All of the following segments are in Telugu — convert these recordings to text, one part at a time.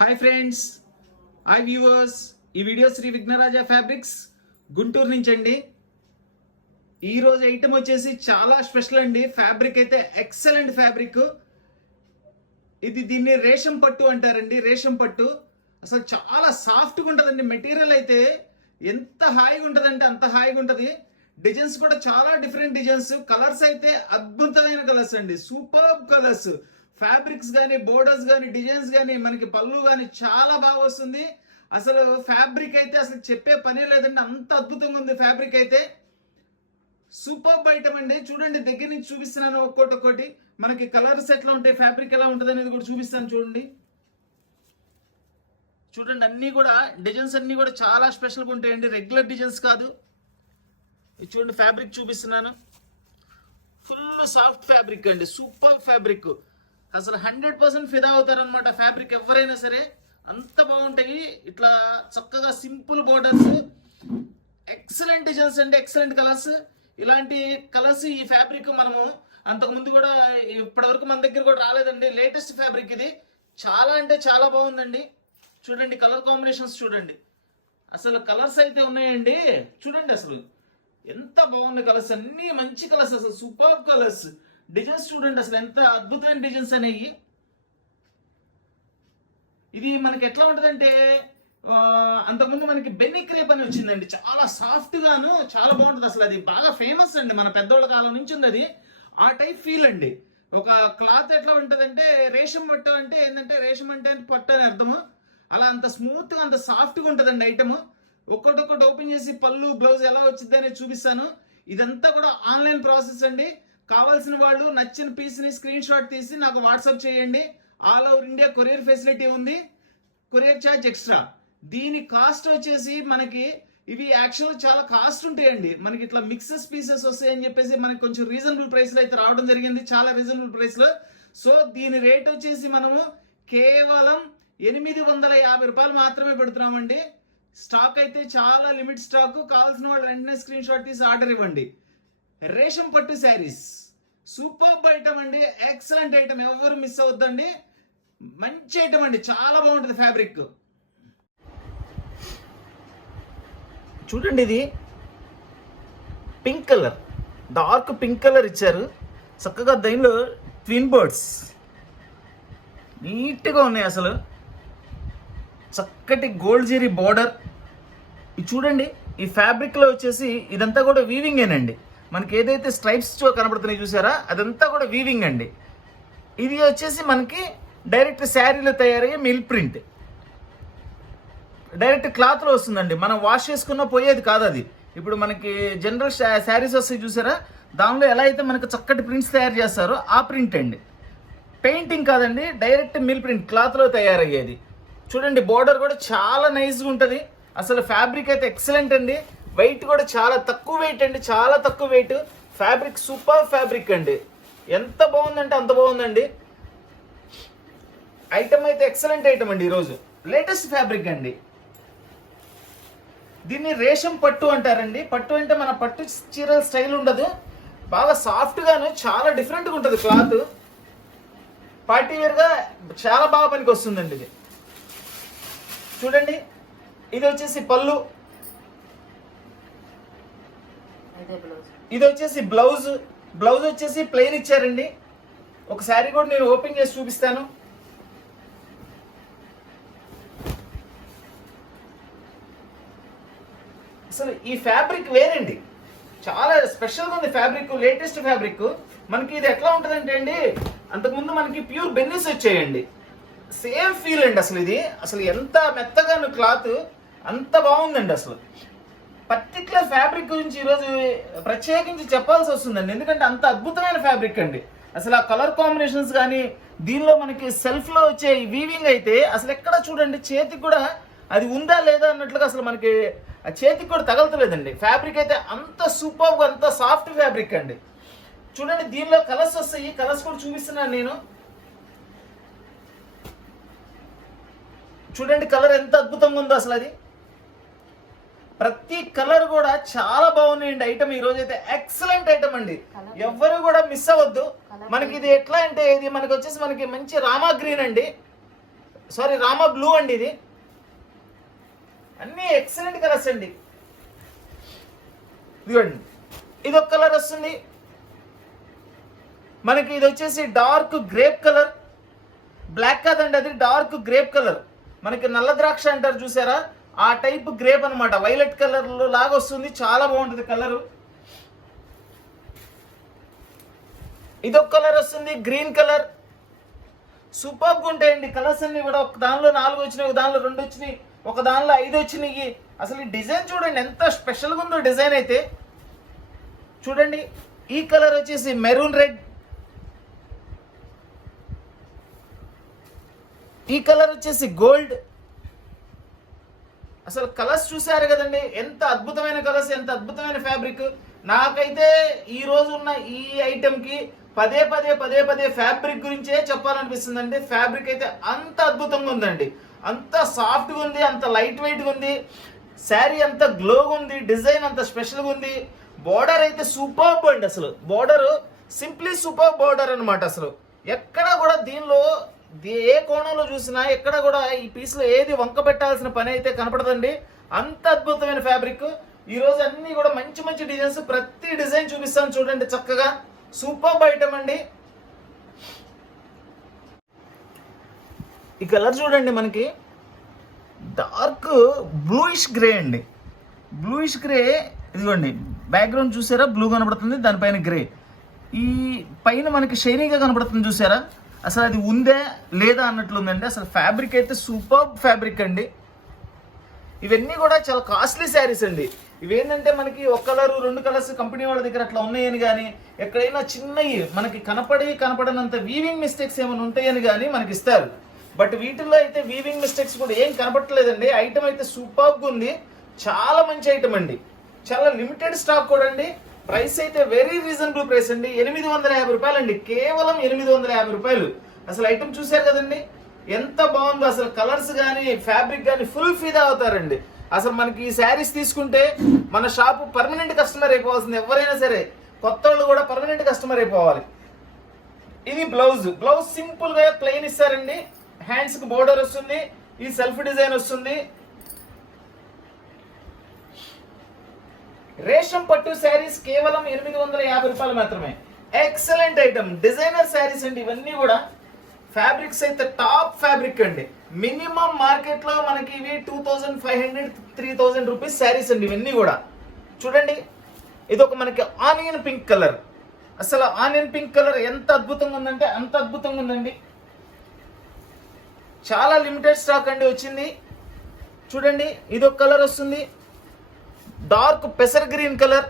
Hi friends, hi viewers. ఈ వీడియో శ్రీ విఘ్నరాజా ఫ్యాబ్రిక్స్ గుంటూరు నుంచి అండి. ఈరోజు ఐటమ్ వచ్చేసి చాలా స్పెషల్ అండి. ఫ్యాబ్రిక్ అయితే ఎక్సలెంట్ ఫ్యాబ్రిక్. దీన్ని రేషం పట్టు అంటారండి. రేషం పట్టు అసలు చాలా సాఫ్ట్గా ఉంటుందండి. మెటీరియల్ అయితే ఎంత హాయిగా ఉంటుందంటే అంత హాయిగా ఉంటుంది. డిజైన్స్ కూడా చాలా డిఫరెంట్ డిజైన్స్. కలర్స్ అయితే అద్భుతమైన కలర్స్ అండి, సూపర్బ్ కలర్స్. ఫ్యాబ్రిక్స్ కానీ, బోర్డర్స్ కానీ, డిజైన్స్ కానీ, మనకి పళ్ళు కానీ చాలా బాగా వస్తుంది. అసలు ఫ్యాబ్రిక్ అయితే అసలు చెప్పే పని లేదండి, అంత అద్భుతంగా ఉంది ఫ్యాబ్రిక్ అయితే. సూపర్బ్ ఐటమ్ అండి. చూడండి, దగ్గర నుంచి చూపిస్తున్నాను ఒక్కొక్కటి. మనకి కలర్స్ ఎట్లా ఉంటాయి, ఫ్యాబ్రిక్ ఎలా ఉంటుంది అనేది కూడా చూపిస్తాను. చూడండి అన్నీ కూడా డిజైన్స్ అన్నీ కూడా చాలా స్పెషల్గా ఉంటాయండి, రెగ్యులర్ డిజైన్స్ కాదు. ఇది చూడండి, ఫ్యాబ్రిక్ చూపిస్తున్నాను. ఫుల్ సాఫ్ట్ ఫ్యాబ్రిక్ అండి, సూపర్ ఫ్యాబ్రిక్. అసలు 100% ఫిదా అవుతారనమాట ఫ్యాబ్రిక్ ఎవరైనా సరే. అంత బాగుంటాయి. ఇట్లా చక్కగా సింపుల్ బోర్డర్స్, ఎక్సలెంట్ డిజైన్స్ అండి, ఎక్సలెంట్ కలర్స్. ఇలాంటి కలర్స్ ఈ ఫ్యాబ్రిక్ మనము అంతకుముందు కూడా ఇప్పటివరకు మన దగ్గర కూడా రాలేదండి. లేటెస్ట్ ఫ్యాబ్రిక్ ఇది. చాలా అంటే చాలా బాగుందండి. చూడండి కలర్ కాంబినేషన్స్ చూడండి. అసలు కలర్స్ అయితే ఉన్నాయండి. చూడండి అసలు ఎంత బాగుంది కలర్స్, అన్ని మంచి కలర్స్, అసలు సూపర్ కలర్స్. డిజైన్స్ చూడండి అసలు ఎంత అద్భుతమైన డిజైన్స్ అనేవి. ఇది మనకి ఎట్లా ఉంటుందంటే అంతకుముందు మనకి బెన్నీ క్రేప్ అని వచ్చిందండి. చాలా సాఫ్ట్ గాను చాలా బాగుంటుంది. అసలు అది బాగా ఫేమస్ అండి, మన పెద్దోళ్ళ కాలం నుంచి ఉంది అది. ఆ టైప్ ఫీల్ అండి. ఒక క్లాత్ ఎట్లా ఉంటుందంటే రేషం పట్టు అంటే ఏంటంటే, రేషం అంటే పట్టు అని అర్థము. అలా అంత స్మూత్ గా అంత సాఫ్ట్ గా ఉంటుందండి ఐటమ్. ఒక్కొక్కటి ఓపెన్ చేసి పళ్ళు బ్లౌజ్ ఎలా వచ్చింది అనేది చూపిస్తాను. ఇదంతా కూడా ఆన్లైన్ ప్రాసెస్ అండి. కావాల్సిన వాళ్ళు నచ్చిన పీస్ ని స్క్రీన్ షాట్ తీసి నాకు వాట్సాప్ చేయండి. All over India courier facility ఉంది, కొరియర్ ఛార్జ్ ఎక్స్ట్రా. దీని కాస్ట్ వచ్చేసి మనకి ఇవి యాక్చువల్ చాలా కాస్ట్ ఉంటాయండి. మనకి ఇట్లా మిక్సెస్ పీసెస్ వస్తాయని చెప్పేసి మనకి కొంచెం రీజనబుల్ ప్రైస్ లో అయితే రావడం జరిగింది, చాలా రీజనబుల్ ప్రైస్ లో. సో దీని రేట్ వచ్చేసి మనము కేవలం 850 రూపాయలు మాత్రమే పెడుతున్నామండి. స్టాక్ అయితే చాలా లిమిట్ స్టాక్. కావాల్సిన వాళ్ళు వెంటనే స్క్రీన్ షాట్ తీసి ఆర్డర్ ఇవ్వండి. రేషం పట్టు శారీస్ సూపర్ ఐటమ్ అండి, ఎక్సలెంట్ ఐటమ్, ఎవరు మిస్ అవద్దండి. మంచి ఐటమ్ అండి, చాలా బాగుంటుంది ఫ్యాబ్రిక్. చూడండి, ఇది pink colour, dark pink colour ఇచ్చారు. చక్కగా దీనిలో ట్విన్ బర్డ్స్ నీట్గా ఉన్నాయి. అసలు చక్కటి గోల్డ్ జెరీ బోర్డర్. ఇది చూడండి, ఈ ఫ్యాబ్రిక్లో వచ్చేసి ఇదంతా కూడా వీవింగేనండి. మనకి ఏదైతే స్ట్రైప్స్ కనబడుతున్నాయి చూసారా, అదంతా కూడా వీవింగ్ అండి. ఇది వచ్చేసి మనకి డైరెక్ట్ శారీలో తయారయ్యే మిల్ ప్రింట్, డైరెక్ట్ క్లాత్లో వస్తుందండి. మనం వాష్ చేసుకున్న పోయేది కాదు అది. ఇప్పుడు మనకి జనరల్ శారీస్ వస్తాయి చూసారా, దానిలో ఎలా అయితే మనకు చక్కటి ప్రింట్స్ తయారు చేస్తారో ఆ ప్రింట్ అండి. పెయింటింగ్ కాదండి, డైరెక్ట్ మిల్ ప్రింట్ క్లాత్లో తయారయ్యేది. చూడండి, బోర్డర్ కూడా చాలా నైస్గా ఉంటుంది. అసలు ఫ్యాబ్రిక్ అయితే ఎక్సలెంట్ అండి. వెయిట్ కూడా చాలా తక్కువ వెయిట్ అండి, చాలా తక్కువ వెయిట్. ఫ్యాబ్రిక్ సూపర్ ఫ్యాబ్రిక్ అండి, ఎంత బాగుందంటే అంత బాగుందండి. ఐటమ్ అయితే ఎక్సలెంట్ ఐటమ్ అండి. ఈరోజు లేటెస్ట్ ఫ్యాబ్రిక్ అండి. దీన్ని రేషం పట్టు అంటారండి. పట్టు అంటే మన పట్టు చీరల స్టైల్ ఉండదు, బాగా సాఫ్ట్గాను చాలా డిఫరెంట్గా ఉంటుంది క్లాత్. పార్టీ వేర్గా చాలా బాగా పనికి వస్తుందండి ఇది. చూడండి, ఇది వచ్చేసి పళ్ళు, ఇది వచ్చేసి బ్లౌజ్. బ్లౌజ్ వచ్చేసి ప్లెయిన్ ఇచ్చారండి. ఒక శారీ కూడా నేను ఓపెన్ చేసి చూపిస్తాను. అసలు ఈ ఫ్యాబ్రిక్ వేరండి, చాలా స్పెషల్గా ఉంది ఫ్యాబ్రిక్, లేటెస్ట్ ఫ్యాబ్రిక్. మనకి ఇది ఎట్లా ఉంటుందంటే అండి, అంతకుముందు మనకి ప్యూర్ బెన్నీస్ వచ్చాయండి. సేమ్ ఫీల్ అండి. అసలు ఇది అసలు ఎంత మెత్తగా క్లాత్, అంత బాగుందండి. అసలు పర్టికులర్ ఫ్యాబ్రిక్ గురించి ఈరోజు ప్రత్యేకించి చెప్పాల్సి వస్తుందండి, ఎందుకంటే అంత అద్భుతమైన ఫ్యాబ్రిక్ అండి. అసలు ఆ కలర్ కాంబినేషన్స్ కానీ, దీనిలో మనకి సెల్ఫ్లో వచ్చే వీవింగ్ అయితే అసలు ఎక్కడ చూడండి, చేతికి కూడా అది ఉందా లేదా అన్నట్లుగా అసలు మనకి ఆ చేతికి కూడా తగలతలేదండి. ఫ్యాబ్రిక్ అయితే అంత సూపర్గా, అంత సాఫ్ట్ ఫ్యాబ్రిక్ అండి. చూడండి, దీనిలో కలర్స్ వస్తాయి, కలర్స్ కూడా చూపిస్తున్నాను నేను. చూడండి కలర్ ఎంత అద్భుతంగా ఉందో అసలు. అది ప్రతి కలర్ కూడా చాలా బాగున్నాయండి. ఐటమ్ ఈ రోజు అయితే ఎక్సలెంట్ ఐటమ్ అండి, ఎవ్వరు కూడా మిస్ అవ్వద్దు. మనకి ఇది ఎట్లా అంటే, ఇది మనకి వచ్చేసి మనకి మంచి రామా గ్రీన్ అండి. సారీ రామా బ్లూ అండి. ఇది అన్ని ఎక్సలెంట్ కలర్స్ అండి. ఇదిగోండి, ఇది ఒక కలర్ వస్తుంది మనకి. ఇది వచ్చేసి డార్క్ గ్రేప్ కలర్, బ్లాక్ కాదండి, అది డార్క్ గ్రేప్ కలర్. మనకి నల్ల ద్రాక్ష అంటారు చూసారా, ఆ టైప్ గ్రేప్ అనమాట. వైలెట్ కలర్ లాగా వస్తుంది, చాలా బాగుంటుంది కలరు. ఇదొక కలర్ వస్తుంది, గ్రీన్ కలర్. సూపర్గా ఉంటాయండి కలర్స్ అన్ని కూడా. ఒక దానిలో 4 వచ్చినాయి, ఒక దానిలో 2 వచ్చినాయి, ఒక దానిలో 5 వచ్చినాయి. అసలు ఈ డిజైన్ చూడండి ఎంత స్పెషల్గా ఉందో డిజైన్ అయితే. చూడండి, ఈ కలర్ వచ్చేసి మెరూన్ రెడ్, ఈ కలర్ వచ్చేసి గోల్డ్. అసలు కలర్స్ చూసారు కదండి, ఎంత అద్భుతమైన కలర్స్, ఎంత అద్భుతమైన ఫ్యాబ్రిక్. నాకైతే ఈ రోజు ఉన్న ఈ ఐటెంకి పదే పదే ఫ్యాబ్రిక్ గురించే చెప్పాలనిపిస్తుందండి. ఫ్యాబ్రిక్ అయితే అంత అద్భుతంగా ఉందండి, అంత సాఫ్ట్గా ఉంది, అంత లైట్ వెయిట్గా ఉంది. శారీ అంత గ్లోగా ఉంది, డిజైన్ అంత స్పెషల్గా ఉంది. బోర్డర్ అయితే సూపర్బ్ అండి. అసలు బోర్డర్ సింప్లీ సూపర్ బోర్డర్ అనమాట. అసలు ఎక్కడ కూడా దీనిలో ఏ కోణంలో చూసినా ఎక్కడ కూడా ఈ పీస్లో ఏది వంక పెట్టాల్సిన పని అయితే కనపడదండి. అంత అద్భుతమైన ఫ్యాబ్రిక్. ఈరోజు అన్ని కూడా మంచి మంచి డిజైన్స్, ప్రతి డిజైన్ చూపిస్తాను చూడండి చక్కగా. సూపర్ ఐటమ్ అండి. ఈ కలర్ చూడండి, మనకి డార్క్ బ్లూయిష్ గ్రే అండి. బ్లూయిష్ గ్రే, ఇదిగోండి బ్యాక్గ్రౌండ్ చూసారా, బ్లూ కనబడుతుంది, దానిపైన గ్రే. ఈ పైన మనకి షైనీగా కనబడుతుంది చూసారా, అసలు అది ఉందే లేదా అన్నట్లుందండి. అసలు ఫ్యాబ్రిక్ అయితే సూపర్ ఫ్యాబ్రిక్ అండి. ఇవన్నీ కూడా చాలా కాస్ట్లీ శారీస్ అండి. ఇవేంటంటే మనకి 1 కలర్ 2 కలర్స్ కంపెనీ వాళ్ళ దగ్గర అట్లా ఉన్నాయని కానీ, ఎక్కడైనా చిన్నవి మనకి కనపడనంత వీవింగ్ మిస్టేక్స్ ఏమైనా ఉంటాయని కానీ మనకి ఇస్తారు. బట్ వీటిల్లో అయితే వీవింగ్ మిస్టేక్స్ కూడా ఏం కనపడలేదండి. ఐటమ్ అయితే సూపర్గా ఉంది, చాలా మంచి ఐటమ్ అండి. చాలా లిమిటెడ్ స్టాక్ కూడా అండి. ప్రైస్ అయితే వెరీ రీజనబుల్ ప్రైస్ అండి. 850 రూపాయలు అండి, కేవలం 850 రూపాయలు. అసలు ఐటమ్ చూసారు కదండి ఎంత బాగుందో. అసలు కలర్స్ కానీ ఫ్యాబ్రిక్ కానీ ఫుల్ ఫిదా అవుతారండి. అసలు మనకి ఈ శారీస్ తీసుకుంటే మన షాపు పర్మనెంట్ కస్టమర్ అయిపోవాల్సింది. ఎవరైనా సరే కొత్త వాళ్ళు కూడా పర్మనెంట్ కస్టమర్ అయిపోవాలి. ఇది బ్లౌజ్. బ్లౌజ్ సింపుల్ గా ప్లెయిన్ ఇస్తారండి. హ్యాండ్స్ కి బోర్డర్ వస్తుంది, ఈ సెల్ఫ్ డిజైన్ వస్తుంది. రేషం పట్టు శారీస్ కేవలం 850 రూపాయలు మాత్రమే. ఎక్సలెంట్ ఐటమ్, డిజైనర్ శారీస్ అండి ఇవన్నీ కూడా. ఫ్యాబ్రిక్స్ అయితే టాప్ ఫ్యాబ్రిక్ అండి. మినిమం మార్కెట్ లో మనకి ఇవి 2500-3000 రూపీస్ శారీస్ అండి ఇవన్నీ కూడా. చూడండి, ఇది ఒక మనకి ఆనియన్ పింక్ కలర్. అసలు ఆనియన్ పింక్ కలర్ ఎంత అద్భుతంగా ఉందంటే అంత అద్భుతంగా ఉందండి. చాలా లిమిటెడ్ స్టాక్ అండి వచ్చింది. చూడండి, ఇది ఒక కలర్ వస్తుంది, డార్క్ పెసర్ గ్రీన్ కలర్.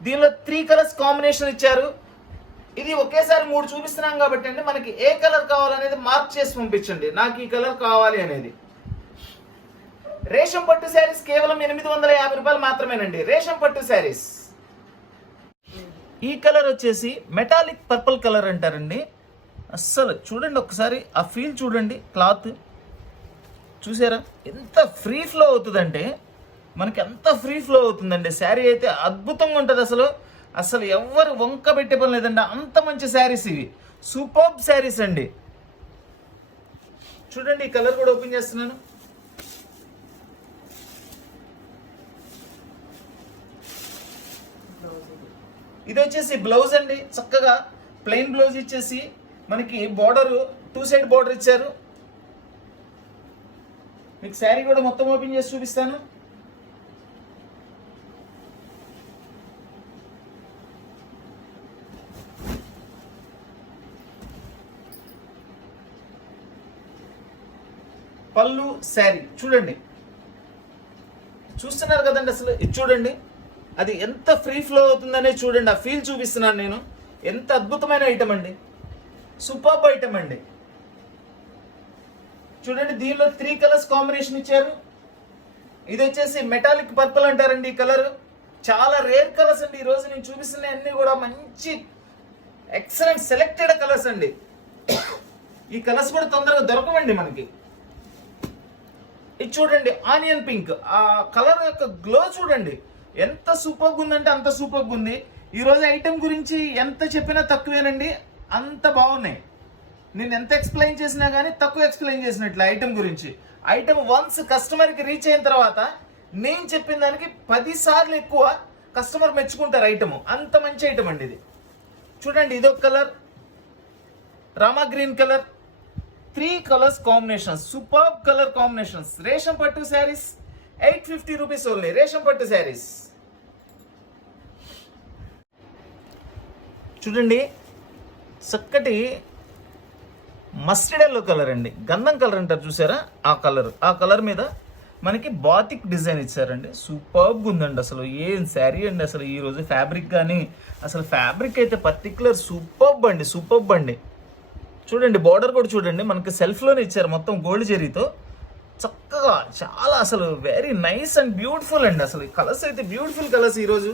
దీనిలో 3 కలర్స్ కాంబినేషన్ ఇచ్చారు. ఇది ఒకేసారి 3 చూపిస్తున్నాం కాబట్టి అండి, మనకి ఏ కలర్ కావాలనేది మార్క్ చేసి పంపించండి, నాకు ఈ కలర్ కావాలి అనేది. రేషం పట్టు శారీస్ కేవలం 850 రూపాయలు మాత్రమేనండి. రేషం పట్టు శారీస్. ఈ కలర్ వచ్చేసి మెటాలిక్ పర్పుల్ కలర్ అంటారండి. అస్సలు చూడండి ఒకసారి ఆ ఫీల్ చూడండి. క్లాత్ చూసారా ఎంత ఫ్రీ ఫ్లో అవుతుందంటే, మనకి ఎంత ఫ్రీ ఫ్లో అవుతుందండి. శారీ అయితే అద్భుతంగా ఉంటుంది. అసలు ఎవరు వంక పెట్టే పని లేదండి, అంత మంచి శారీస్ ఇవి. సూపర్బ్ శారీస్ అండి. చూడండి, ఈ కలర్ కూడా ఓపెన్ చేస్తున్నాను. ఇది వచ్చేసి బ్లౌజ్ అండి. చక్కగా ప్లెయిన్ బ్లౌజ్ ఇచ్చేసి మనకి బోర్డర్ 2 సైడ్ బోర్డర్ ఇచ్చారు. మీకు శారీ కూడా మొత్తం ఓపెన్ చేసి చూపిస్తాను. పళ్ళు శారీ చూడండి, చూస్తున్నారు కదండి. అసలు ఇది చూడండి, అది ఎంత ఫ్రీ ఫ్లో అవుతుందనే చూడండి. ఆ ఫీల్ చూపిస్తున్నాను నేను. ఎంత అద్భుతమైన ఐటమ్ అండి, సూపర్బ్ ఐటమ్ అండి. చూడండి, దీనిలో 3 కలర్స్ కాంబినేషన్ ఇచ్చారు. ఇది వచ్చేసి మెటాలిక్ పర్పుల్ అంటారండి. ఈ కలర్ చాలా రేర్ కలర్స్ అండి. ఈరోజు నేను చూపిస్తున్న అన్ని కూడా మంచి ఎక్సలెంట్ సెలెక్టెడ్ కలర్స్ అండి. ఈ కలర్స్ కూడా తొందరగా దొరకవండి మనకి. ఇది చూడండి, ఆనియన్ పింక్. ఆ కలర్ యొక్క గ్లో చూడండి ఎంత సూపర్గా ఉందంటే అంత సూపర్గా ఉంది. ఈరోజు ఐటెం గురించి ఎంత చెప్పినా తక్కువేనండి, అంత బాగున్నాయి. నేను ఎంత ఎక్స్ప్లెయిన్ చేసినా కానీ తక్కువ ఎక్స్ప్లెయిన్ చేసినట్లు ఐటమ్ గురించి. ఐటమ్ వన్స్ కస్టమర్కి రీచ్ అయిన తర్వాత నేను చెప్పిన దానికి 10 సార్లు ఎక్కువ కస్టమర్ మెచ్చుకుంటారు ఐటమ్. అంత మంచి ఐటమ్ అండి ఇది. చూడండి, ఇదొక colour, Rama green colour, 3 colours combinations, super colour combinations. రేషం పట్టు శారీస్ 850 రూపీస్ ఓన్లీ. రేషం పట్టు శారీస్ చూడండి, చక్కటి మస్టర్డ్ ఎల్లో కలర్ అండి, గంధం కలర్ అంటారు చూసారా, ఆ కలర్ మీద మనకి బాతిక్ డిజైన్ ఇచ్చారండి. సూపర్బ్ ఉందండి. అసలు ఏం శారీ అండి అసలు. ఈరోజు ఫ్యాబ్రిక్ కానీ అసలు ఫ్యాబ్రిక్ అయితే పర్టికులర్ సూపర్బ్ అండి. చూడండి, బార్డర్ కూడా చూడండి, మనకి సెల్ఫ్లోనే ఇచ్చారు మొత్తం గోల్డ్ జరీతో. చక్కగా చాలా అసలు వెరీ నైస్ అండ్ బ్యూటిఫుల్ అండి. అసలు ఈ కలర్స్ అయితే బ్యూటిఫుల్ కలర్స్ ఈరోజు.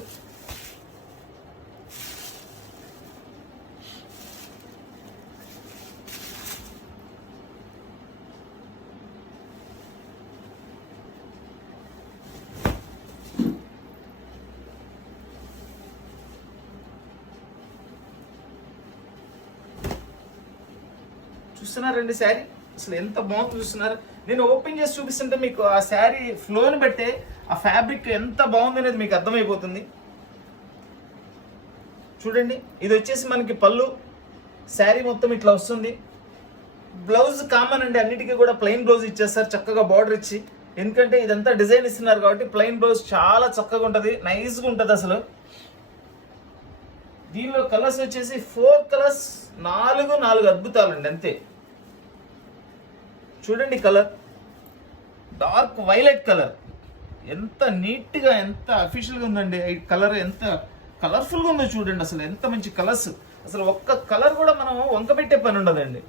చూస్తున్నారండి శారీ అసలు ఎంత బాగుంది చూస్తున్నారు. నేను ఓపెన్ చేసి చూపిస్తుంటే మీకు ఆ శారీ ఫ్లోని బట్టే ఆ ఫ్యాబ్రిక్ ఎంత బాగుంది అనేది మీకు అర్థమైపోతుంది. చూడండి, ఇది వచ్చేసి మనకి పళ్ళు, శారీ మొత్తం ఇట్లా వస్తుంది. బ్లౌజ్ కామన్ అండి, అన్నిటికీ కూడా ప్లెయిన్ బ్లౌజ్ ఇచ్చేస్తారు చక్కగా బార్డర్ ఇచ్చి. ఎందుకంటే ఇదంతా డిజైన్ ఇస్తున్నారు కాబట్టి ప్లెయిన్ బ్లౌజ్ చాలా చక్కగా ఉంటుంది, నైస్గా ఉంటుంది అసలు. దీనిలో కలర్స్ వచ్చేసి 4 కలర్స్, 4 అద్భుతాలండి అంతే. చూడండి, కలర్ డార్క్ వైలెట్ కలర్ ఎంత నీట్గా ఎంత అఫీషియల్గా ఉందండి. ఈ కలర్ ఎంత కలర్ఫుల్గా ఉందో చూడండి, అసలు ఎంత మంచి కలర్స్. అసలు ఒక్క కలర్ కూడా మనం వంకబెట్టే పని ఉండదండి.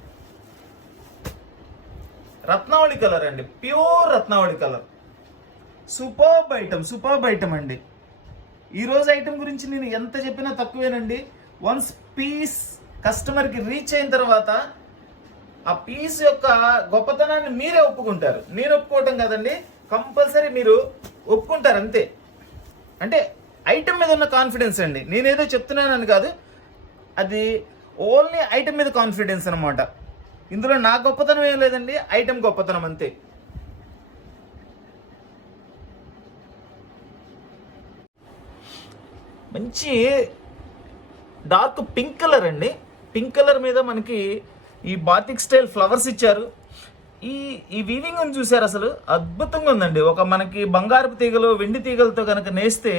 రత్నావళి కలర్ అండి, ప్యూర్ రత్నావళి కలర్. సూపర్బ్ ఐటమ్ అండి. ఈరోజు ఐటమ్ గురించి నేను ఎంత చెప్పినా తక్కువేనండి. వన్స్ పీస్ కస్టమర్కి రీచ్ అయిన తర్వాత ఆ పీస్ యొక్క గొప్పతనాన్ని మీరే ఒప్పుకుంటారు. నేను ఒప్పుకోవటం కాదండి, కంపల్సరీ మీరు ఒప్పుకుంటారు అంతే. అంటే ఐటమ్ మీద ఉన్న కాన్ఫిడెన్స్ అండి. నేనేదో చెప్తున్నానని కాదు, అది ఓన్లీ ఐటమ్ మీద కాన్ఫిడెన్స్ అనమాట. ఇందులో నా గొప్పతనం ఏం లేదండి, ఐటమ్ గొప్పతనం అంతే. మంచి డార్క్ పింక్ కలర్ అండి. పింక్ కలర్ మీద మనకి ఈ బాతిక్ స్టైల్ ఫ్లవర్స్ ఇచ్చారు. ఈ వీవింగ్ అని చూసారు, అసలు అద్భుతంగా ఉందండి. ఒక మనకి బంగారపు తీగలు, వెండి తీగలతో కనుక నేస్తే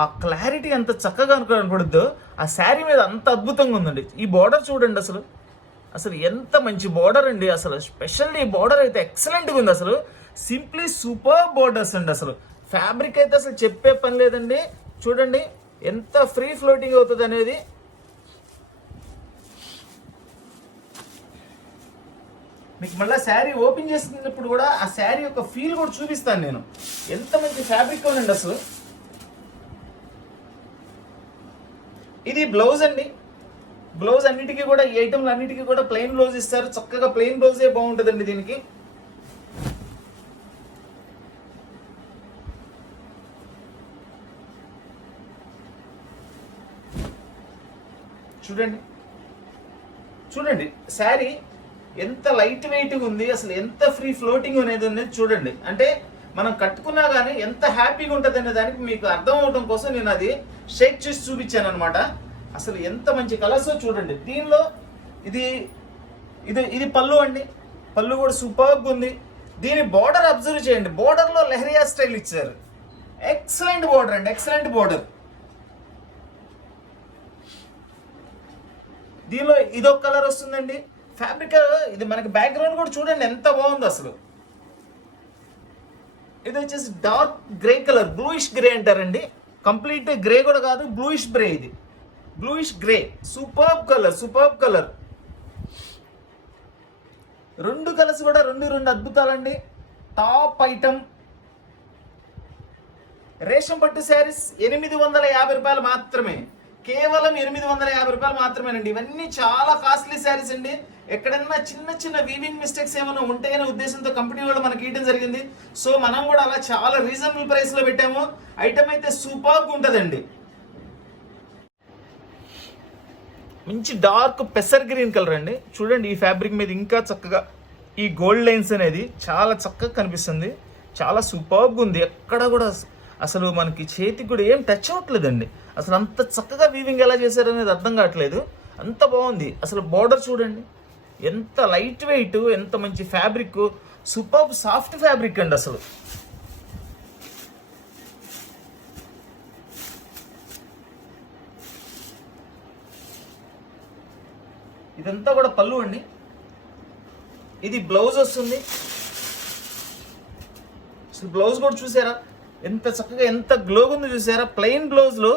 ఆ క్లారిటీ ఎంత చక్కగా కనపడుద్దో ఆ శారీ మీద అంత అద్భుతంగా ఉందండి. ఈ బార్డర్ చూడండి, అసలు ఎంత మంచి బార్డర్ అండి. అసలు స్పెషల్లీ ఈ బార్డర్ అయితే ఎక్సలెంట్గా ఉంది. అసలు సింప్లీ సూపర్ బార్డర్స్ అండి. అసలు ఫ్యాబ్రిక్ అయితే అసలు చెప్పే పని లేదండి. చూడండి ఎంత ఫ్రీ ఫ్లోటింగ్ అవుతుంది అనేది. మీకు మళ్ళీ శారీ ఓపెన్ చేసినప్పుడు కూడా ఆ శారీ యొక్క ఫీల్ కూడా చూపిస్తాను నేను. ఎంత మంచి ఫ్యాబ్రిక్ ఉందండి అసలు. ఇది బ్లౌజ్ అండి. బ్లౌజ్ అన్నిటికీ కూడా, ఈ ఐటమ్లు అన్నిటికీ కూడా ప్లెయిన్ బ్లౌజ్ ఇస్తారు. చక్కగా ప్లెయిన్ బ్లౌజే బాగుంటుందండి దీనికి. చూడండి శారీ ఎంత లైట్ వెయిట్గా ఉంది, అసలు ఎంత ఫ్రీ ఫ్లోటింగ్ అనేది ఉంది చూడండి. అంటే మనం కట్టుకున్నా కానీ ఎంత హ్యాపీగా ఉంటుంది అనే దానికి మీకు అర్థం అవడం కోసం నేను అది షేక్ చేసి చూపించాను అనమాట. అసలు ఎంత మంచి కలర్స్ చూడండి. దీనిలో ఇది పళ్ళు అండి. పళ్ళు కూడా సూపర్గా ఉంది. దీని బార్డర్ అబ్జర్వ్ చేయండి. బార్డర్లో లెహరియా స్టైల్ ఇచ్చారు. ఎక్సలెంట్ బార్డర్ అండి, ఎక్సలెంట్ బార్డర్. దీనిలో ఇదొక కలర్ వస్తుందండి. ఫ్యాబ్రిక్ ఇది మనకి బ్యాక్గ్రౌండ్ కూడా చూడండి ఎంత బాగుందో అసలు. ఇది వచ్చేసి dark grey colour, bluish grey అంటారండి. కంప్లీట్ గ్రే కూడా కాదు, బ్లూయిష్ గ్రే. ఇది bluish grey, superb colour. 2 colours కూడా రెండు అద్భుతాలండి. Top item. రేషం పట్టు శారీస్ 850 రూపాయలు మాత్రమే, కేవలం 850 రూపాయలు మాత్రమేనండి. ఇవన్నీ చాలా కాస్ట్లీ శారీస్ అండి. ఎక్కడన్నా చిన్న వీవింగ్ మిస్టేక్స్ ఏమైనా ఉంటాయనే ఉద్దేశంతో కంపెనీ వాళ్ళు మనకి ఇవ్వడం జరిగింది. సో మనం కూడా అలా చాలా రీజనబుల్ ప్రైస్ లో పెట్టాము. ఐటమ్ అయితే సూపర్గా ఉంటుందండి. మంచి డార్క్ పెసర్ గ్రీన్ కలర్ అండి. చూడండి ఈ ఫ్యాబ్రిక్ మీద ఇంకా చక్కగా ఈ గోల్డ్ లైన్స్ అనేది చాలా చక్కగా కనిపిస్తుంది. చాలా సూపర్గా ఉంది. ఎక్కడ కూడా అసలు మనకి చేతికి కూడా ఏం టచ్ అవ్వట్లేదండి. అసలు అంత చక్కగా వీవింగ్ ఎలా చేశారనేది అర్థం కావట్లేదు. అంత బాగుంది. అసలు బార్డర్ చూడండి ఎంత లైట్ వెయిట్, ఎంత మంచి ఫ్యాబ్రిక్, సూపర్ సాఫ్ట్ ఫ్యాబ్రిక్ అండి అసలు. ఇదంతా కూడా పళ్ళు అండి. ఇది బ్లౌజ్ వస్తుంది. అసలు బ్లౌజ్ కూడా చూసారా ఎంత చక్కగా ఎంత గ్లోగా ఉందో చూసారా. ప్లెయిన్ బ్లౌజ్లో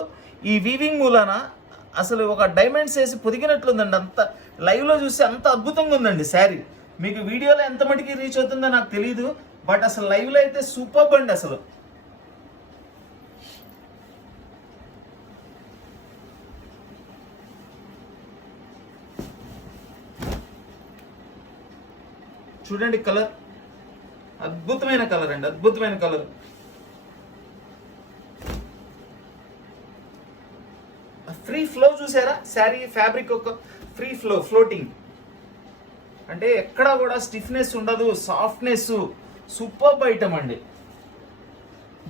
ఈ వీవింగ్ మూలాన అసలు ఒక డైమండ్స్ వేసి పొదిగినట్లుందండి. అంత లైవ్లో చూస్తే అంత అద్భుతంగా ఉందండి శారీ. మీకు వీడియోలో ఎంత మటుకి రీచ్ అవుతుందో నాకు తెలియదు, బట్ అసలు లైవ్లో అయితే సూపర్ అండి అసలు. చూడండి కలర్, అద్భుతమైన కలర్ అండి, అద్భుతమైన కలర్. ఫ్రీ ఫ్లో చూసారా శారీ ఫ్యాబ్రిక్, ఒక ఫ్రీ ఫ్లో ఫ్లోటింగ్ అంటే ఎక్కడా కూడా స్టిఫ్నెస్ ఉండదు, సాఫ్ట్నెస్, సూపర్ ఐటమ్ అండి.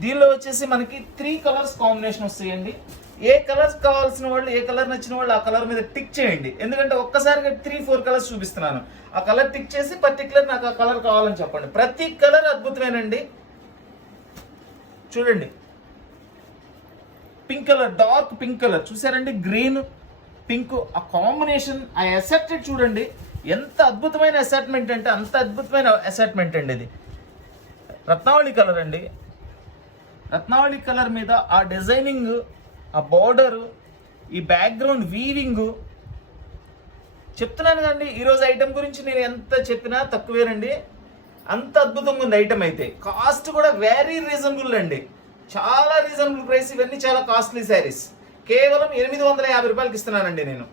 దీనిలో వచ్చేసి మనకి 3 కలర్స్ కాంబినేషన్ వస్తాయండి. ఏ కలర్స్ కావాల్సిన వాళ్ళు, ఏ కలర్ నచ్చిన వాళ్ళు ఆ కలర్ మీద టిక్ చేయండి. ఎందుకంటే ఒక్కసారిగా 3-4 కలర్స్ చూపిస్తున్నాను. ఆ కలర్ టిక్ చేసి పర్టికులర్ నాకు ఆ కలర్ కావాలని చెప్పండి. ప్రతి కలర్ అద్భుతమేనండి. చూడండి pink colour, dark pink colour చూసారండి, గ్రీన్ పింక్ ఆ కాంబినేషన్, ఆ అసెట్మెంట్ చూడండి ఎంత అద్భుతమైన అసెట్మెంట్ అంటే అంత అద్భుతమైన అసెట్మెంట్ అండి. ఇది రత్నావళి కలర్ అండి. రత్నావళి కలర్ మీద ఆ డిజైనింగ్, ఆ బార్డరు, ఈ బ్యాక్గ్రౌండ్ వీవింగ్, చెప్తున్నాను కదండి. ఈరోజు ఐటమ్ గురించి నేను ఎంత చెప్పినా తక్కువేనండి. అంత అద్భుతంగా ఉంది ఐటమ్. అయితే కాస్ట్ కూడా వెరీ రీజనబుల్ అండి, చాలా రీజనబుల్ ప్రైస్. ఇవన్నీ చాలా కాస్ట్లీ శారీస్. కేవలం 850 రూపాయలకి ఇస్తున్నానండి నేను.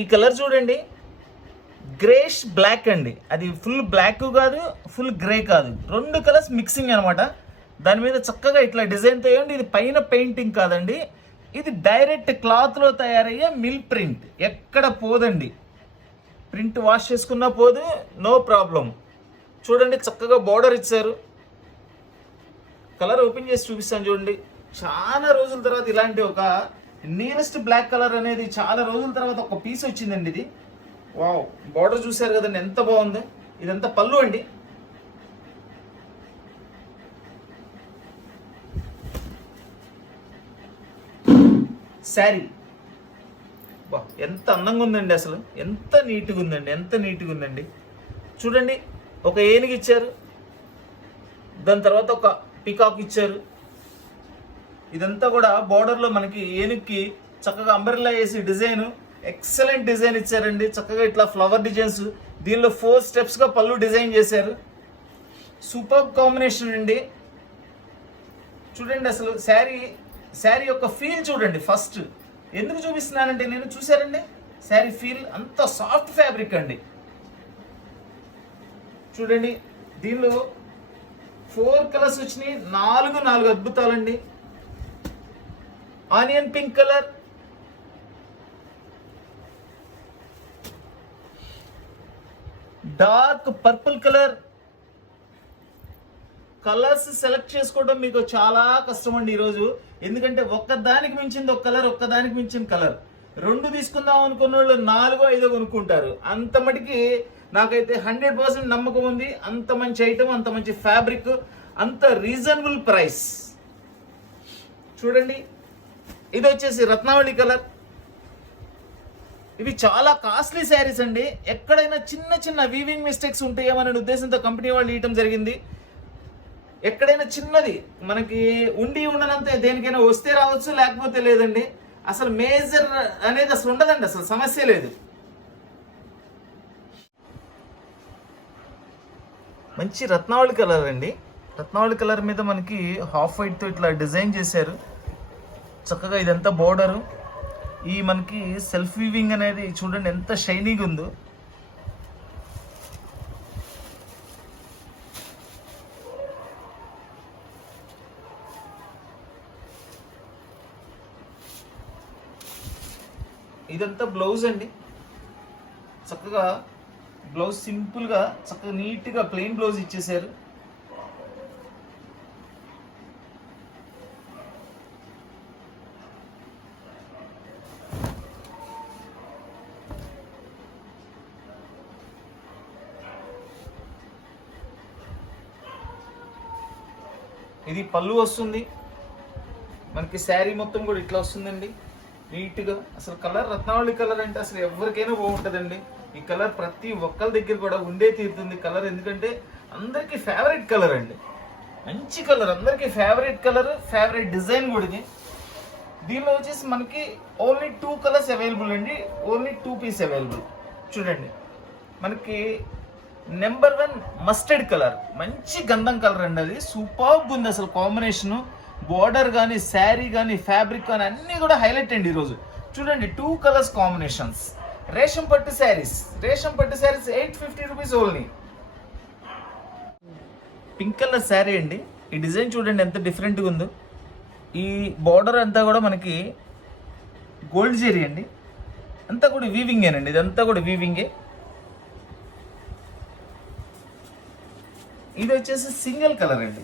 ఈ కలర్ చూడండి, గ్రేష్ బ్లాక్ అండి. అది ఫుల్ బ్లాక్ కాదు, ఫుల్ గ్రే కాదు, 2 కలర్స్ మిక్సింగ్ అనమాట. దాని మీద చక్కగా ఇట్లా డిజైన్ తేయండి. ఇది పైన పెయింటింగ్ కాదండి, ఇది డైరెక్ట్ క్లాత్లో తయారయ్యే మిల్ ప్రింట్. ఎక్కడ పోదండి, ప్రింట్ వాష్ చేసుకున్నా పోదు, నో ప్రాబ్లం. చూడండి చక్కగా బార్డర్ ఇచ్చారు. కలర్ ఓపెన్ చేసి చూపిస్తాను చూడండి. చాలా రోజుల తర్వాత ఇలాంటి ఒక నియరెస్ట్ బ్లాక్ కలర్ అనేది చాలా రోజుల తర్వాత ఒక పీస్ వచ్చిందండి ఇది. వావ్, బార్డర్ చూసారు కదండి ఎంత బాగుందో. ఇదంతా పళ్ళు అండి. శారీ ఎంత అందంగా ఉందండి అసలు, ఎంత నీట్గా ఉందండి, ఎంత నీట్గా ఉందండి. చూడండి ఒక ఏనుగు ఇచ్చారు, దాని తర్వాత ఒక పికాక్ ఇచ్చారు. ఇదంతా కూడా బార్డర్లో మనకి ఏనుగుకి చక్కగా అంబరెల్లా వేసి డిజైన్, ఎక్సలెంట్ డిజైన్ ఇచ్చారండి. చక్కగా ఇట్లా ఫ్లవర్ డిజైన్స్, దీనిలో 4 స్టెప్స్గా పళ్ళు డిజైన్ చేశారు. సూపర్ కాంబినేషన్ అండి. చూడండి అసలు శారీ యొక్క ఫీల్ చూడండి. ఫస్ట్ ఎందుకు చూపిస్తున్నానంటే నేను, చూసారండి శారీ ఫీల్ అంత సాఫ్ట్ ఫ్యాబ్రిక్ అండి. చూడండి దీనిలో 4 కలర్స్ వచ్చినాయి, 4 అద్భుతాలండి. Onion pink colour, dark purple colour. Colours select చేసుకోవడం మీకు చాలా కష్టం అండి ఈరోజు. ఎందుకంటే ఒక్కదానికి మించింది ఒక కలర్, ఒక్కదానికి మించిన కలర్. 2 తీసుకుందాం అనుకున్న వాళ్ళు 4-5 కొనుక్కుంటారు. అంత మటుకి నాకైతే 100% నమ్మకం ఉంది. అంత మంచి ఐటమ్, అంత మంచి ఫ్యాబ్రిక్, అంత రీజనబుల్ ప్రైస్. చూడండి ఇది వచ్చేసి రత్నావళి కలర్. ఇవి చాలా కాస్ట్లీ శారీస్ అండి. ఎక్కడైనా చిన్న వీవింగ్ మిస్టేక్స్ ఉంటాయేమనే ఉద్దేశంతో కంపెనీ వాళ్ళు ఇవ్వడం జరిగింది. ఎక్కడైనా చిన్నది మనకి ఉండనంతే, దేనికైనా వస్తే రావచ్చు, లేకపోతే లేదండి. అసలు మేజర్ అనేది అసలు ఉండదండి, అసలు సమస్య లేదు. మంచి రత్నావళి కలర్ అండి. రత్నావళి కలర్ మీద మనకి హాఫ్ వైట్తో ఇట్లా డిజైన్ చేశారు. చక్కగా ఇదంతా బోర్డరు. ఈ మనకి సెల్ఫ్ వీవింగ్ అనేది చూడండి ఎంత షైనీగా ఉందో. ఇదంతా బ్లౌజ్ అండి. చక్కగా బ్లౌజ్ సింపుల్గా చక్కగా నీట్గా ప్లెయిన్ బ్లౌజ్ ఇచ్చేసారు. ఇది పళ్ళు వస్తుంది మనకి. శారీ మొత్తం కూడా ఇట్లా వస్తుందండి నీట్గా. అసలు కలర్ రత్నావళి కలర్ అంటే అసలు ఎవరికైనా బాగుంటుందండి. ఈ కలర్ ప్రతి ఒక్కరి దగ్గర కూడా ఉండే తీరుతుంది కలర్. ఎందుకంటే అందరికీ ఫేవరెట్ కలర్ అండి. మంచి కలర్, అందరికీ ఫేవరెట్ కలర్, ఫేవరెట్ డిజైన్ కూడా ఇది. దీనిలో వచ్చేసి మనకి ఓన్లీ 2 కలర్స్ అవైలబుల్ అండి. Only 2 pieces available. చూడండి మనకి నెంబర్ 1 మస్టర్డ్ కలర్, మంచి గంధం కలర్ అండి. అది సూపర్బ్ ఉంది అసలు కాంబినేషను. బోర్డర్ కానీ, శారీ కానీ, ఫ్యాబ్రిక్ కానీ అన్నీ కూడా హైలైట్ అండి ఈరోజు. చూడండి 2 కలర్స్ కాంబినేషన్స్. రేషం పట్టు శారీస్, రేషం పట్టు saris 850 rupees only. Pink colour sari అండి. ఈ డిజైన్ చూడండి ఎంత డిఫరెంట్గా ఉందో. ఈ బార్డర్ అంతా కూడా మనకి గోల్డ్ జెరీ అండి. అంతా కూడా వీవింగేనండి. ఇదంతా కూడా వీవింగే. ఇది వచ్చేసి సింగిల్ కలర్ అండి.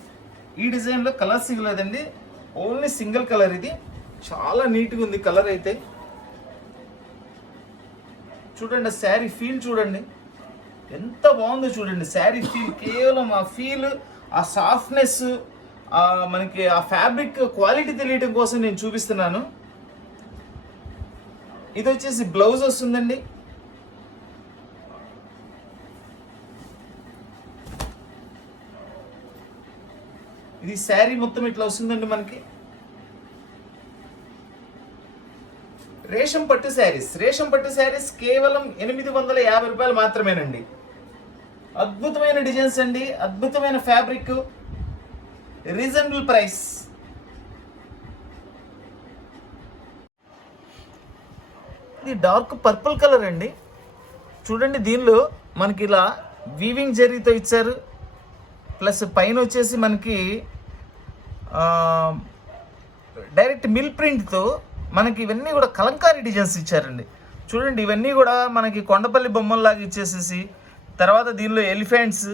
ఈ డిజైన్లో కలర్స్ ఇవ్వలేదండి, ఓన్లీ సింగిల్ కలర్. ఇది చాలా నీట్గా ఉంది కలర్ అయితే. చూడండి శారీ ఫీల్ చూడండి ఎంత బాగుందో. చూడండి శారీ ఫీల్, కేవలం ఆ ఫీల్, ఆ సాఫ్ట్నెస్, మనకి ఆ ఫ్యాబ్రిక్ క్వాలిటీ తెలియటం కోసం నేను చూపిస్తున్నాను. ఇది వచ్చేసి బ్లౌజ్ వస్తుందండి. ఇది శారీ మొత్తం ఇట్లా వస్తుందండి మనకి. రేషం పట్టు శారీస్, రేషం పట్టు శారీస్ కేవలం 850 రూపాయలు మాత్రమేనండి. అద్భుతమైన డిజైన్స్ అండి, అద్భుతమైన ఫ్యాబ్రిక్, రీజనబుల్ ప్రైస్. ఇది డార్క్ పర్పుల్ కలర్ అండి. చూడండి దీనిలో మనకి ఇలా వీవింగ్ జరీతో ఇచ్చారు. ప్లస్ పైన వచ్చేసి మనకి డైరెక్ట్ మిల్ ప్రింట్తో మనకి ఇవన్నీ కూడా కలంకారీ డిజైన్స్ ఇచ్చారండి. చూడండి ఇవన్నీ కూడా మనకి కొండపల్లి బొమ్మల్లాగా ఇచ్చేసేసి, తర్వాత దీనిలో ఎలిఫెంట్స్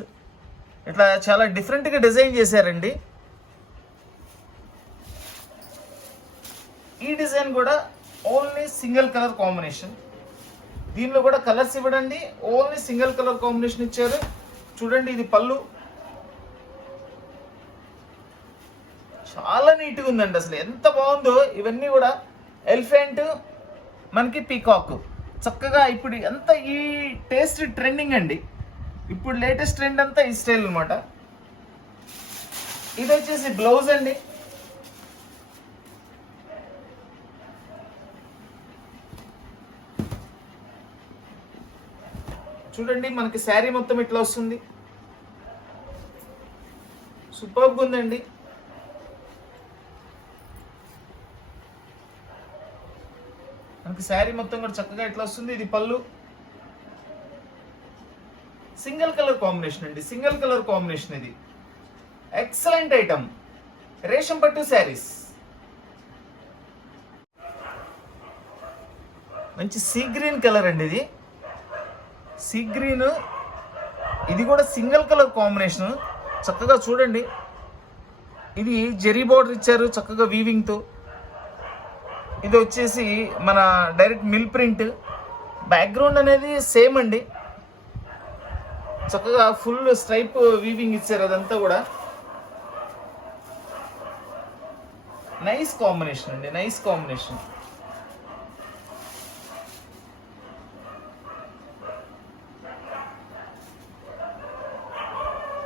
ఇట్లా చాలా డిఫరెంట్గా డిజైన్ చేశారండి. ఈ డిజైన్ కూడా ఓన్లీ సింగిల్ కలర్ కాంబినేషన్. దీనిలో కూడా కలర్స్ ఇవ్వడండి, ఓన్లీ సింగిల్ కలర్ కాంబినేషన్ ఇచ్చారు. చూడండి ఇది పళ్ళు, చాలా నీట్గా ఉందండి. అసలు ఎంత బాగుందో. ఇవన్నీ కూడా ఎలిఫెంట్, మనకి పీకాక్. చక్కగా ఇప్పుడు అంతా ఈ టేస్ట్ ట్రెండింగ్ అండి. ఇప్పుడు లేటెస్ట్ ట్రెండ్ అంతా ఈ స్టైల్ అనమాట. ఇది వచ్చేసి బ్లౌజ్ అండి. చూడండి మనకి శారీ మొత్తం ఇట్లా వస్తుంది. సూపర్గా ఉందండి. మనకి శారీ మొత్తం కూడా చక్కగా ఇట్లా వస్తుంది. ఇది పళ్ళు, సింగిల్ కలర్ కాంబినేషన్ అండి. Single colour combination. ఇది ఎక్సలెంట్ ఐటమ్. రేషం పట్టు శారీస్. మంచి సీ గ్రీన్ కలర్ అండి. ఇది సీ గ్రీన్. ఇది కూడా సింగిల్ కలర్ కాంబినేషన్. చక్కగా చూడండి ఇది జెరీ బార్డర్ ఇచ్చారు చక్కగా వీవింగ్తో. ఇది వచ్చేసి మన డైరెక్ట్ మిల్ ప్రింట్. బ్యాక్గ్రౌండ్ అనేది సేమ్ అండి. చక్కగా ఫుల్ స్ట్రైప్ వీవింగ్ ఇచ్చారు. అదంతా కూడా నైస్ కాంబినేషన్ అండి, నైస్ కాంబినేషన్.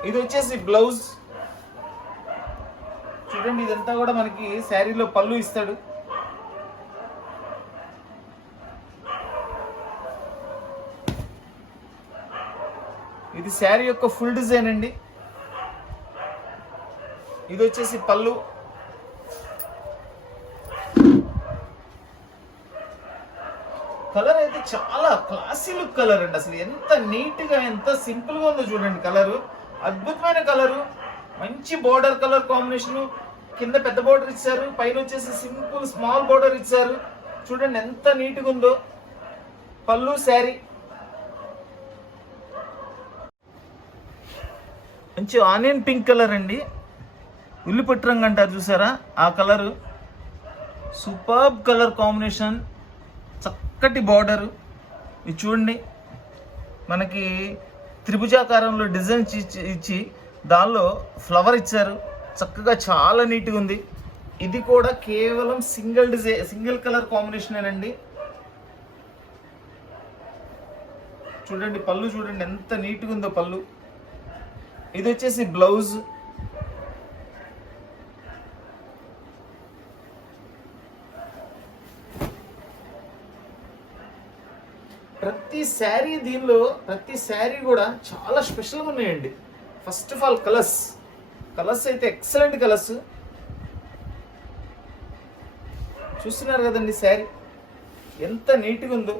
ఇది వచ్చేసి బ్లౌజ్. చూడండి ఇదంతా కూడా మనకి శారీలో పళ్ళు ఇస్తాడు. ఇది శారీ యొక్క ఫుల్ డిజైన్ అండి. ఇది వచ్చేసి పళ్ళు. కలర్ అయితే చాలా క్లాసీ లుక్ కలర్ అండి. అసలు ఎంత నీట్ గా, ఎంత సింపుల్ గా ఉందో చూడండి. కలరు అద్భుతమైన కలరు. మంచి బోర్డర్ కలర్ కాంబినేషన్. కింద పెద్ద బోర్డర్ ఇచ్చారు, పైన వచ్చేసి సింపుల్ స్మాల్ బోర్డర్ ఇచ్చారు. చూడండి ఎంత నీట్ గా ఉందో. పళ్ళు శారీ మంచి ఆనియన్ పింక్ కలర్ అండి, ఉల్లిపట్టు రంగు అంటారు చూసారా ఆ కలరు. సూపర్బ్ కలర్ కాంబినేషన్, చక్కటి బార్డర్. ఇది చూడండి, మనకి త్రిభుజాకారంలో డిజైన్ ఇచ్చి దానిలో ఫ్లవర్ ఇచ్చారు. చక్కగా చాలా నీట్గా ఉంది. ఇది కూడా కేవలం సింగిల్ కలర్ కాంబినేషనేనండి. చూడండి పళ్ళు చూడండి ఎంత నీట్గా ఉందో పళ్ళు. ఇది వచ్చేసి బ్లౌజ్. ప్రతి శారీ ప్రతి శారీ కూడా చాలా స్పెషల్గా ఉన్నాయండి. ఫస్ట్ ఆఫ్ ఆల్ కలర్స్ అయితే ఎక్సలెంట్ కలర్స్. చూస్తున్నారు కదండి శారీ ఎంత నీట్గా ఉందో.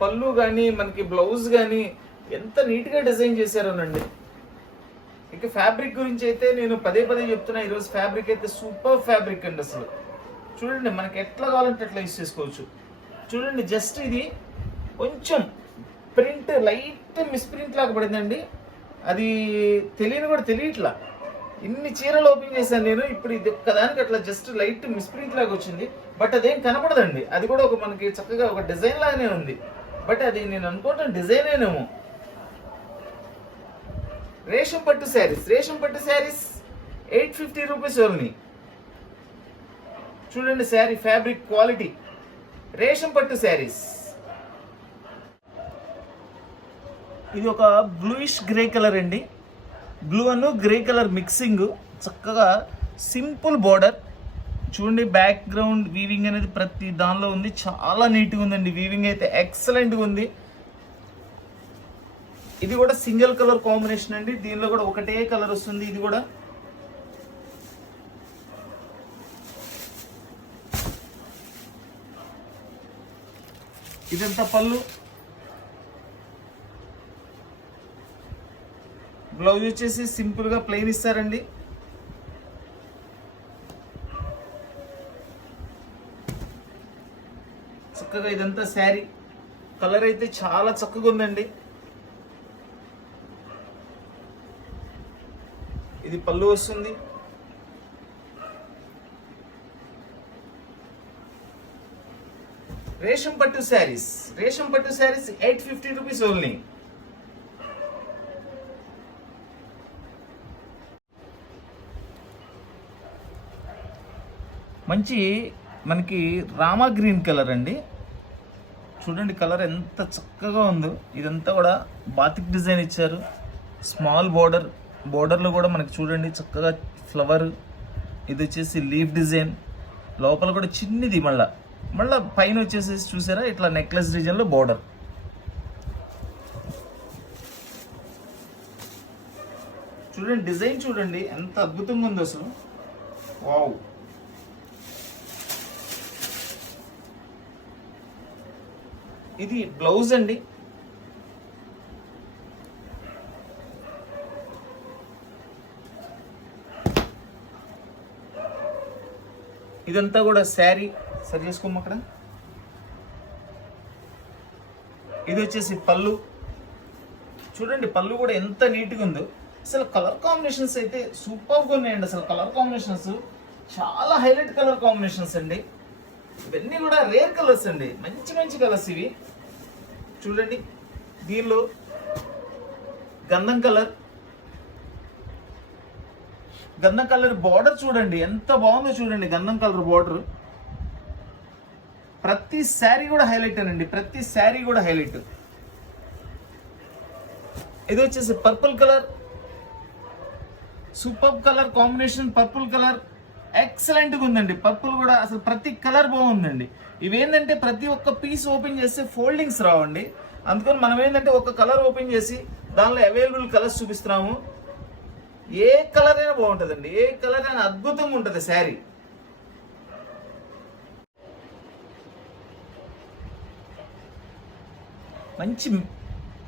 పళ్ళు కానీ మనకి బ్లౌజ్ కానీ ఎంత నీట్గా డిజైన్ చేశారోనండి. ఇక ఫ్యాబ్రిక్ గురించి అయితే నేను పదే చెప్తున్నా. ఈరోజు ఫ్యాబ్రిక్ అయితే సూపర్ ఫ్యాబ్రిక్ అండి. అసలు చూడండి మనకి ఎట్లా కావాలంటే ఎట్లా యూస్ చేసుకోవచ్చు. చూడండి జస్ట్ ఇది కొంచెం ప్రింట్ లైట్ మిస్ప్రింట్ లాగా పడిందండి. అది తెలియట్లా. ఇన్ని చీరలు ఓపెన్ చేశాను నేను. ఇప్పుడు ఇది ఒక్కదానికి అట్లా జస్ట్ లైట్ మిస్ప్రింట్ లాగా వచ్చింది. బట్ అదేం కనపడదండి. అది కూడా ఒక మనకి చక్కగా ఒక డిజైన్ లాగానే ఉంది. బట్ అది నేను అనుకోవటం డిజైన్ ఏనేమో. రేషం పట్టు శారీస్ 850 రూపీస్ ఓన్లీ. చూడండి శారీ ఫ్యాబ్రిక్ క్వాలిటీ. రేషం పట్టు శారీస్. ఇది ఒక బ్లూయిష్ గ్రే కలర్ అండి. బ్లూ అను గ్రే కలర్ మిక్సింగ్. చక్కగా సింపుల్ బార్డర్. చూడండి బ్యాక్గ్రౌండ్ వీవింగ్ అనేది ప్రతి దానిలో ఉంది. చాలా నీట్గా ఉందండి. వీవింగ్ అయితే ఎక్సలెంట్గా ఉంది. ఇది కూడా సింగిల్ కలర్ కాంబినేషన్ అండి. దీనిలో కూడా ఒకటే కలర్ వస్తుంది. ఇది కూడా ఇదంతా పళ్ళు. బ్లౌజ్ వచ్చేసి సింపుల్ గా ప్లెయిన్ ఇస్తారండి. చక్కగా ఇదంతా శారీ. కలర్ అయితే చాలా చక్కగా ఉందండి. ఇది పళ్ళు వస్తుంది. రేషం పట్టు శారీస్ 850 రూపీస్ ఓన్లీ. మంచి మనకి రామా గ్రీన్ కలర్ అండి. చూడండి కలర్ ఎంత చక్కగా ఉందో. ఇదంతా కూడా బాతిక్ డిజైన్ ఇచ్చారు. స్మాల్ బోర్డర్లో కూడా మనకి చూడండి చక్కగా ఫ్లవర్. ఇది వచ్చేసి లీఫ్ డిజైన్. లోపల కూడా చిన్నది మళ్ళా పైన వచ్చేసి చూసారా ఇట్లా నెక్లెస్ డిజైన్లో బోర్డర్. చూడండి డిజైన్ చూడండి ఎంత అద్భుతంగా ఉందో అసలు. వావ్. ఇది బ్లౌజ్ అండి. ఇదంతా కూడా శారీ. సరి చేసుకోమ్మ అక్కడ. ఇది వచ్చేసి పళ్ళు. చూడండి పళ్ళు కూడా ఎంత నీట్గా ఉందో. అసలు కలర్ కాంబినేషన్స్ అయితే సూపర్గా ఉన్నాయండి. అసలు కలర్ కాంబినేషన్స్ చాలా హైలైట్ కలర్ కాంబినేషన్స్ అండి. ఇవన్నీ కూడా రేర్ కలర్స్ అండి. మంచి కలర్స్ ఇవి. చూడండి దీనిలో గంధం కలర్ బార్డర్ చూడండి ఎంత బాగుందో. చూడండి గంధం కలర్ బార్డర్. ప్రతి శారీ కూడా హైలైట్ అనండి. ప్రతి శారీ కూడా హైలైట్. ఇది వచ్చేసి purple colour. Super colour combination. Purple colour ఎక్సలెంట్గా ఉందండి. పర్పుల్ కూడా అసలు ప్రతి కలర్ బాగుందండి. ఇవేంటంటే ప్రతి ఒక్క పీస్ ఓపెన్ చేస్తే ఫోల్డింగ్స్ రావండి. అందుకని మనం ఏంటంటే ఒక కలర్ ఓపెన్ చేసి దానిలో అవైలబుల్ కలర్స్ చూపిస్తున్నాము. ఏ కలర్ అయినా బాగుంటుందండి. ఏ కలర్ అయినా అద్భుతంగా ఉంటుంది శారీ. మంచి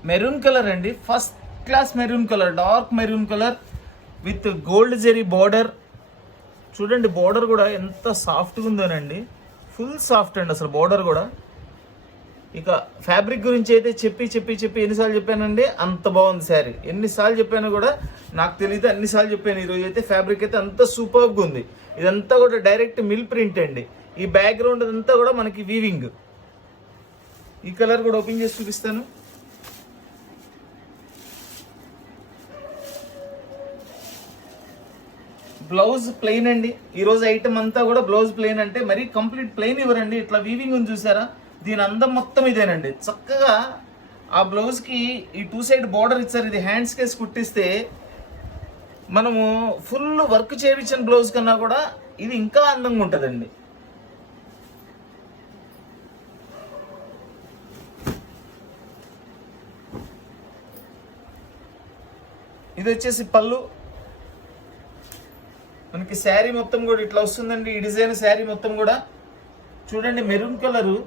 మెరూన్ కలర్ అండి. First class maroon colour. Dark maroon colour with gold zari border. చూడండి బార్డర్ కూడా ఎంత సాఫ్ట్గా ఉందోనండి. ఫుల్ సాఫ్ట్ అండి అసలు బార్డర్ కూడా. ఇక ఫ్యాబ్రిక్ గురించి అయితే చెప్పి ఎన్నిసార్లు చెప్పానండి, అంత బాగుంది శారీ. ఎన్నిసార్లు చెప్పానో కూడా నాకు తెలియదు, అన్నిసార్లు చెప్పాను. ఈరోజు అయితే ఫ్యాబ్రిక్ అయితే అంత సూపర్గా ఉంది. ఇదంతా కూడా డైరెక్ట్ మిల్ ప్రింట్ అండి. ఈ బ్యాక్గ్రౌండ్ అంతా కూడా మనకి వీవింగ్. ఈ కలర్ కూడా ఓపెన్ చేసి చూపిస్తాను. బ్లౌజ్ ప్లెయిన్ అండి. ఈరోజు ఐటమ్ అంతా కూడా బ్లౌజ్ ప్లెయిన్, అంటే మరీ కంప్లీట్ ప్లెయిన్ ఇవ్వరండి. ఇట్లా వీవింగ్ ఉంది చూసారా, దీని అందం మొత్తం ఇదేనండి. చక్కగా ఆ బ్లౌజ్కి ఈ 2 సైడ్ బార్డర్ ఇచ్చారు. ఇది హ్యాండ్స్ కేసి కుట్టిస్తే మనము ఫుల్ వర్క్ చేయించిన బ్లౌజ్ కన్నా కూడా ఇది ఇంకా అందంగా ఉంటుందండి. ఇది వచ్చేసి పళ్ళు. మనకి శారీ మొత్తం కూడా ఇట్లా వస్తుందండి. ఈ డిజైన్ శారీ మొత్తం కూడా చూడండి, మెరూన్ కలరు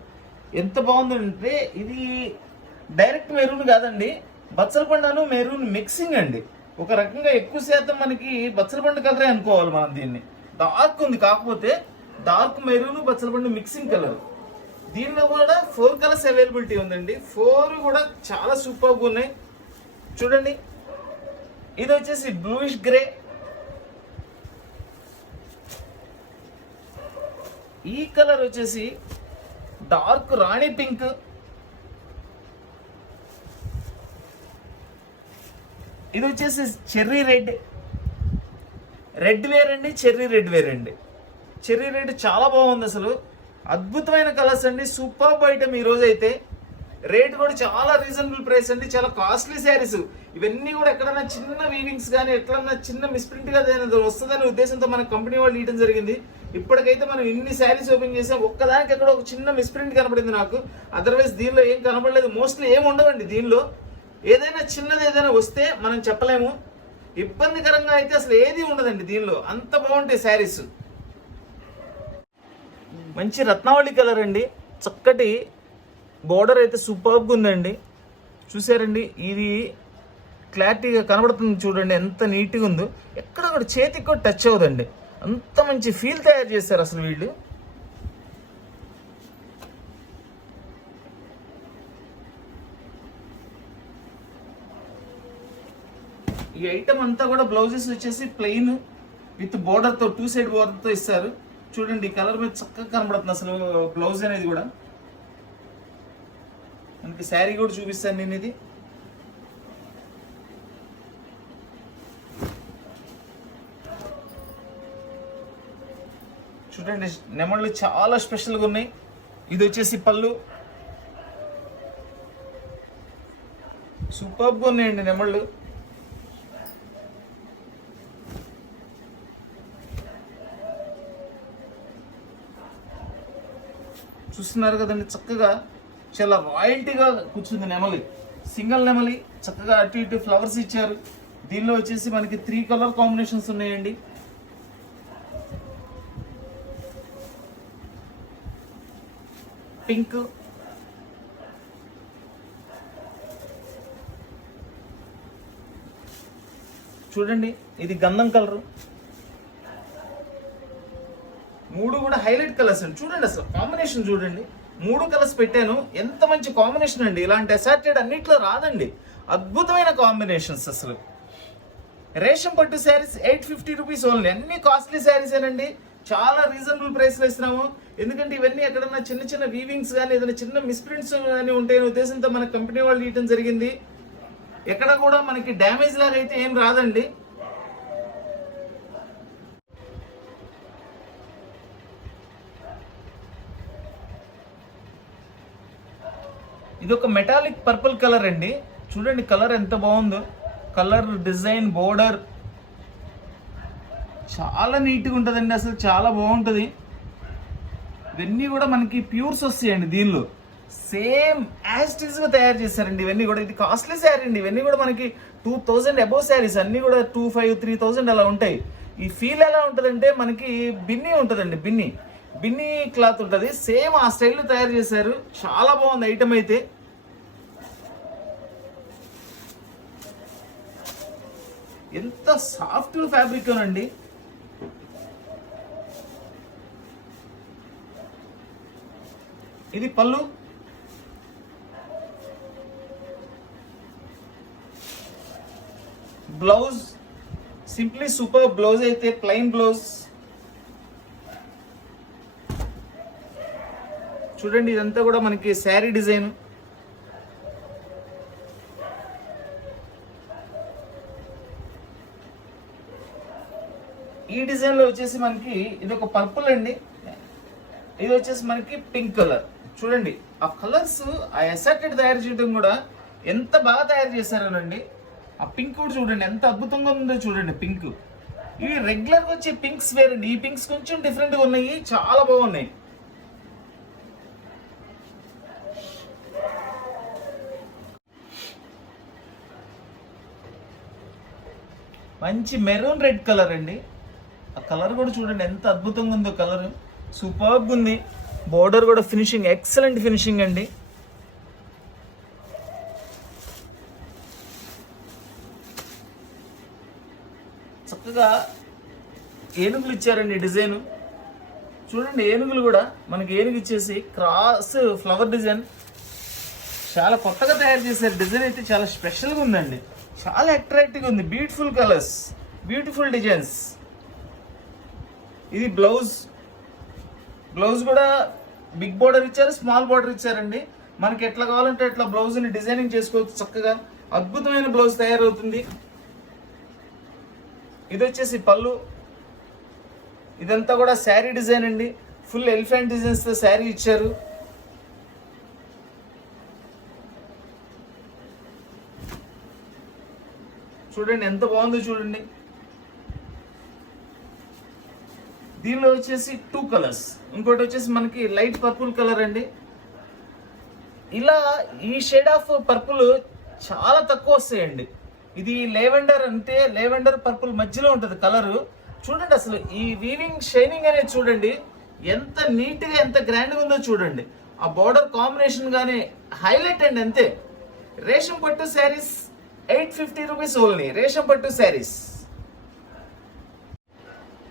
ఎంత బాగుందంటే ఇది డైరెక్ట్ మెరూన్ కాదండి, బచ్చలపండును మెరూన్ మిక్సింగ్ అండి. ఒక రకంగా ఎక్కువ శాతం మనకి బచ్చలపండు కలరే అనుకోవాలి మనం దీన్ని. డార్క్ ఉంది, కాకపోతే డార్క్ మెరూన్ బచ్చలపండు మిక్సింగ్ కలర్. దీనిలో కూడా 4 కలర్స్ అవైలబిలిటీ ఉందండి. 4 కూడా చాలా సూపర్గా ఉన్నాయి. చూడండి, ఇది వచ్చేసి బ్లూయిష్ గ్రే. ఈ కలర్ వచ్చేసి డార్క్ రాణి పింక్. ఇది వచ్చేసి చెర్రీ రెడ్. రెడ్ వేర్ అండి, చెర్రీ రెడ్ వేర్ అండి. చెర్రీ రెడ్ చాలా బాగుంది, అసలు అద్భుతమైన కలర్స్ అండి. సూపర్ ఐటమ్ ఈ రోజు అయితే. రేట్ కూడా చాలా రీజనబుల్ ప్రైస్ అండి. చాలా కాస్ట్లీ శారీస్ ఇవన్నీ కూడా. ఎక్కడైనా చిన్న వీవింగ్స్ కానీ ఎట్లన్నా చిన్న మిస్ప్రింట్ గా వస్తుందనే ఉద్దేశంతో మన కంపెనీ వాళ్ళు ఇవ్వడం జరిగింది. ఇప్పటికైతే మనం ఇన్ని శారీస్ ఓపెన్ చేసాం, ఒక్కదానికి ఎక్కడ ఒక చిన్న మిస్ప్రింట్ కనపడింది నాకు. అదర్వైజ్ దీనిలో ఏం కనపడలేదు. మోస్ట్లీ ఏమి ఉండవండి దీనిలో. ఏదైనా చిన్నది ఏదైనా వస్తే మనం చెప్పలేము. ఇబ్బందికరంగా అయితే అసలు ఏది ఉండదండి దీనిలో. అంత బాగుంటాయి శారీస్. మంచి రత్నావళి కలర్ అండి. చక్కటి బోర్డర్ అయితే సూపర్గా ఉందండి. చూసారండి, ఇది క్లారిటీగా కనబడుతుంది. చూడండి ఎంత నీట్గా ఉందో. ఎక్కడ కూడా చేతికి కూడా టచ్ అవ్వదండి. అంత మంచి ఫీల్ తయారు చేశారు అసలు వీళ్ళు. ఈ ఐటమ్ అంతా కూడా బ్లౌజెస్ వచ్చేసి ప్లెయిన్ విత్ బోర్డర్తో 2 సైడ్ బోర్డర్తో ఇస్తారు. చూడండి, ఈ కలర్ మీద చక్కగా కనబడుతుంది అసలు బ్లౌజ్ అనేది కూడా. మనకి శారీ కూడా చూపిస్తాను నేను. ఇది చూడండి, నెమళ్ళు చాలా స్పెషల్గా ఉన్నాయి. ఇది వచ్చేసి పళ్ళు. సూపర్గా ఉన్నాయండి నెమళ్ళు. చూస్తున్నారు కదండి, చక్కగా చాలా రాయల్టీగా కూర్చుంది నెమలి. సింగిల్ నెమలి, చక్కగా అటు ఇటు ఫ్లవర్స్ ఇచ్చారు. దీనిలో వచ్చేసి మనకి 3 కలర్ కాంబినేషన్స్ ఉన్నాయండి. పింక్, చూడండి ఇది గంధం కలరు. 3 కూడా హైలైట్ కలర్స్ అండి. చూడండి అసలు కాంబినేషన్ చూడండి. 3 కలర్స్ పెట్టాను, ఎంత మంచి కాంబినేషన్ అండి. ఇలాంటి అసార్టెడ్ అన్నిట్లో రాదండి. అద్భుతమైన కాంబినేషన్స్ అసలు. రేషం పట్టు శారీస్ 850 రూపీస్ ఓన్లీ. అన్ని కాస్ట్లీ శారీస్ ఏనండి. చాలా రీజనబుల్ ప్రైస్లో ఇస్తున్నాము. ఎందుకంటే ఇవన్నీ ఎక్కడన్నా చిన్న చిన్న వీవింగ్స్ కానీ ఏదైనా చిన్న మిస్ప్రింట్స్ కానీ ఉంటాయనే ఉద్దేశంతో మన కంపెనీ వాళ్ళు ఇవ్వడం జరిగింది. ఎక్కడ కూడా మనకి డ్యామేజ్ లాగా అయితే ఏం రాదండి. ఇది ఒక మెటాలిక్ పర్పుల్ కలర్ అండి. చూడండి కలర్ ఎంత బాగుందో. కలర్, డిజైన్, బోర్డర్ చాలా నీట్గా ఉంటుందండి. అసలు చాలా బాగుంటుంది. ఇవన్నీ కూడా మనకి ప్యూర్స్ వస్తాయండి. దీనిలో సేమ్ యాజ్ ఇట్ ఈస్గా తయారు చేశారండి ఇవన్నీ కూడా. ఇది కాస్ట్లీ శారీ అండి. ఇవన్నీ కూడా మనకి 2000 అబోవ్ శారీస్. అన్నీ కూడా 2500, 3000 అలా ఉంటాయి. ఈ ఫీల్ ఎలా ఉంటుందంటే మనకి బిన్నీ ఉంటుందండి. బిన్నీ క్లాత్ ఉంటుంది. సేమ్ ఆ స్టైల్లో తయారు చేశారు. చాలా బాగుంది ఐటమ్ అయితే. ఎంత సాఫ్ట్ ఫ్యాబ్రిక్ అండి. ఇది పళ్ళు. బ్లౌజ్ సింప్లీ సూపర్ బ్లౌజ్ అయితే ప్లెయిన్ బ్లౌజ్. చూడండి ఇదంతా కూడా మనకి శారీ డిజైన్. ఈ డిజైన్ లో వచ్చేసి మనకి ఇది ఒక పర్పుల్ అండి, ఇది వచ్చేసి మనకి పింక్ కలర్. చూడండి ఆ కలర్స్ ఆ ఎసెటెడ్ తయారు చేయడం కూడా ఎంత బాగా తయారు చేశారోనండి. ఆ పింక్ కూడా చూడండి ఎంత అద్భుతంగా ఉందో చూడండి. పింక్ ఇవి రెగ్యులర్ గా వచ్చే పింక్స్ వేరండి, ఈ పింక్స్ కొంచెం డిఫరెంట్ గా ఉన్నాయి, చాలా బాగున్నాయి. మంచి మెరూన్ రెడ్ కలర్ అండి, ఆ కలర్ కూడా చూడండి ఎంత అద్భుతంగా ఉందో. కలర్ సూపర్బ్ ఉంది. బోర్డర్ కూడా ఫినిషింగ్ ఎక్సలెంట్ ఫినిషింగ్ అండి. చక్కగా ఏనుగులు ఇచ్చారండి డిజైన్. చూడండి ఏనుగులు కూడా మనకి ఏనుగు ఇచ్చేసి క్రాస్ ఫ్లవర్ డిజైన్ చాలా కొత్తగా తయారు చేశారు. డిజైన్ అయితే చాలా స్పెషల్గా ఉందండి, చాలా అట్రాక్టివ్గా ఉంది. Beautiful colours, beautiful designs. ఇది బ్లౌజ్. బ్లౌజ్ కూడా బిగ్ బోర్డర్ ఇచ్చారు, స్మాల్ బోర్డర్ ఇచ్చారండి. మనకి ఎట్లా కావాలంటే ఎట్లా బ్లౌజ్ని డిజైనింగ్ చేసుకోవచ్చు. చక్కగా అద్భుతమైన బ్లౌజ్ తయారవుతుంది. ఇది వచ్చేసి పళ్ళు. ఇదంతా కూడా శారీ డిజైన్ అండి, ఫుల్ ఎలిఫెంట్ డిజైన్స్ తో శారీ ఇచ్చారు. చూడండి ఎంత బాగుందో చూడండి. దీనిలో వచ్చేసి 2 కలర్స్, ఇంకోటి వచ్చేసి మనకి లైట్ పర్పుల్ కలర్ అండి. ఇలా ఈ షేడ్ ఆఫ్ పర్పుల్ చాలా తక్కువ వస్తాయండి. ఇది లేవెండర్ అంటే లేవెండర్ పర్పుల్ మధ్యలో ఉంటుంది కలర్. చూడండి అసలు ఈ వీవింగ్ షైనింగ్ అనేది చూడండి ఎంత నీట్ గా ఎంత గ్రాండ్ గా ఉందో చూడండి. ఆ బార్డర్ కాంబినేషన్ గానీ హైలైట్ అండి అంతే. రేషం పట్టు శారీస్ 850 రూపీస్ ఓన్లీ. రేషం పట్టు శారీస్.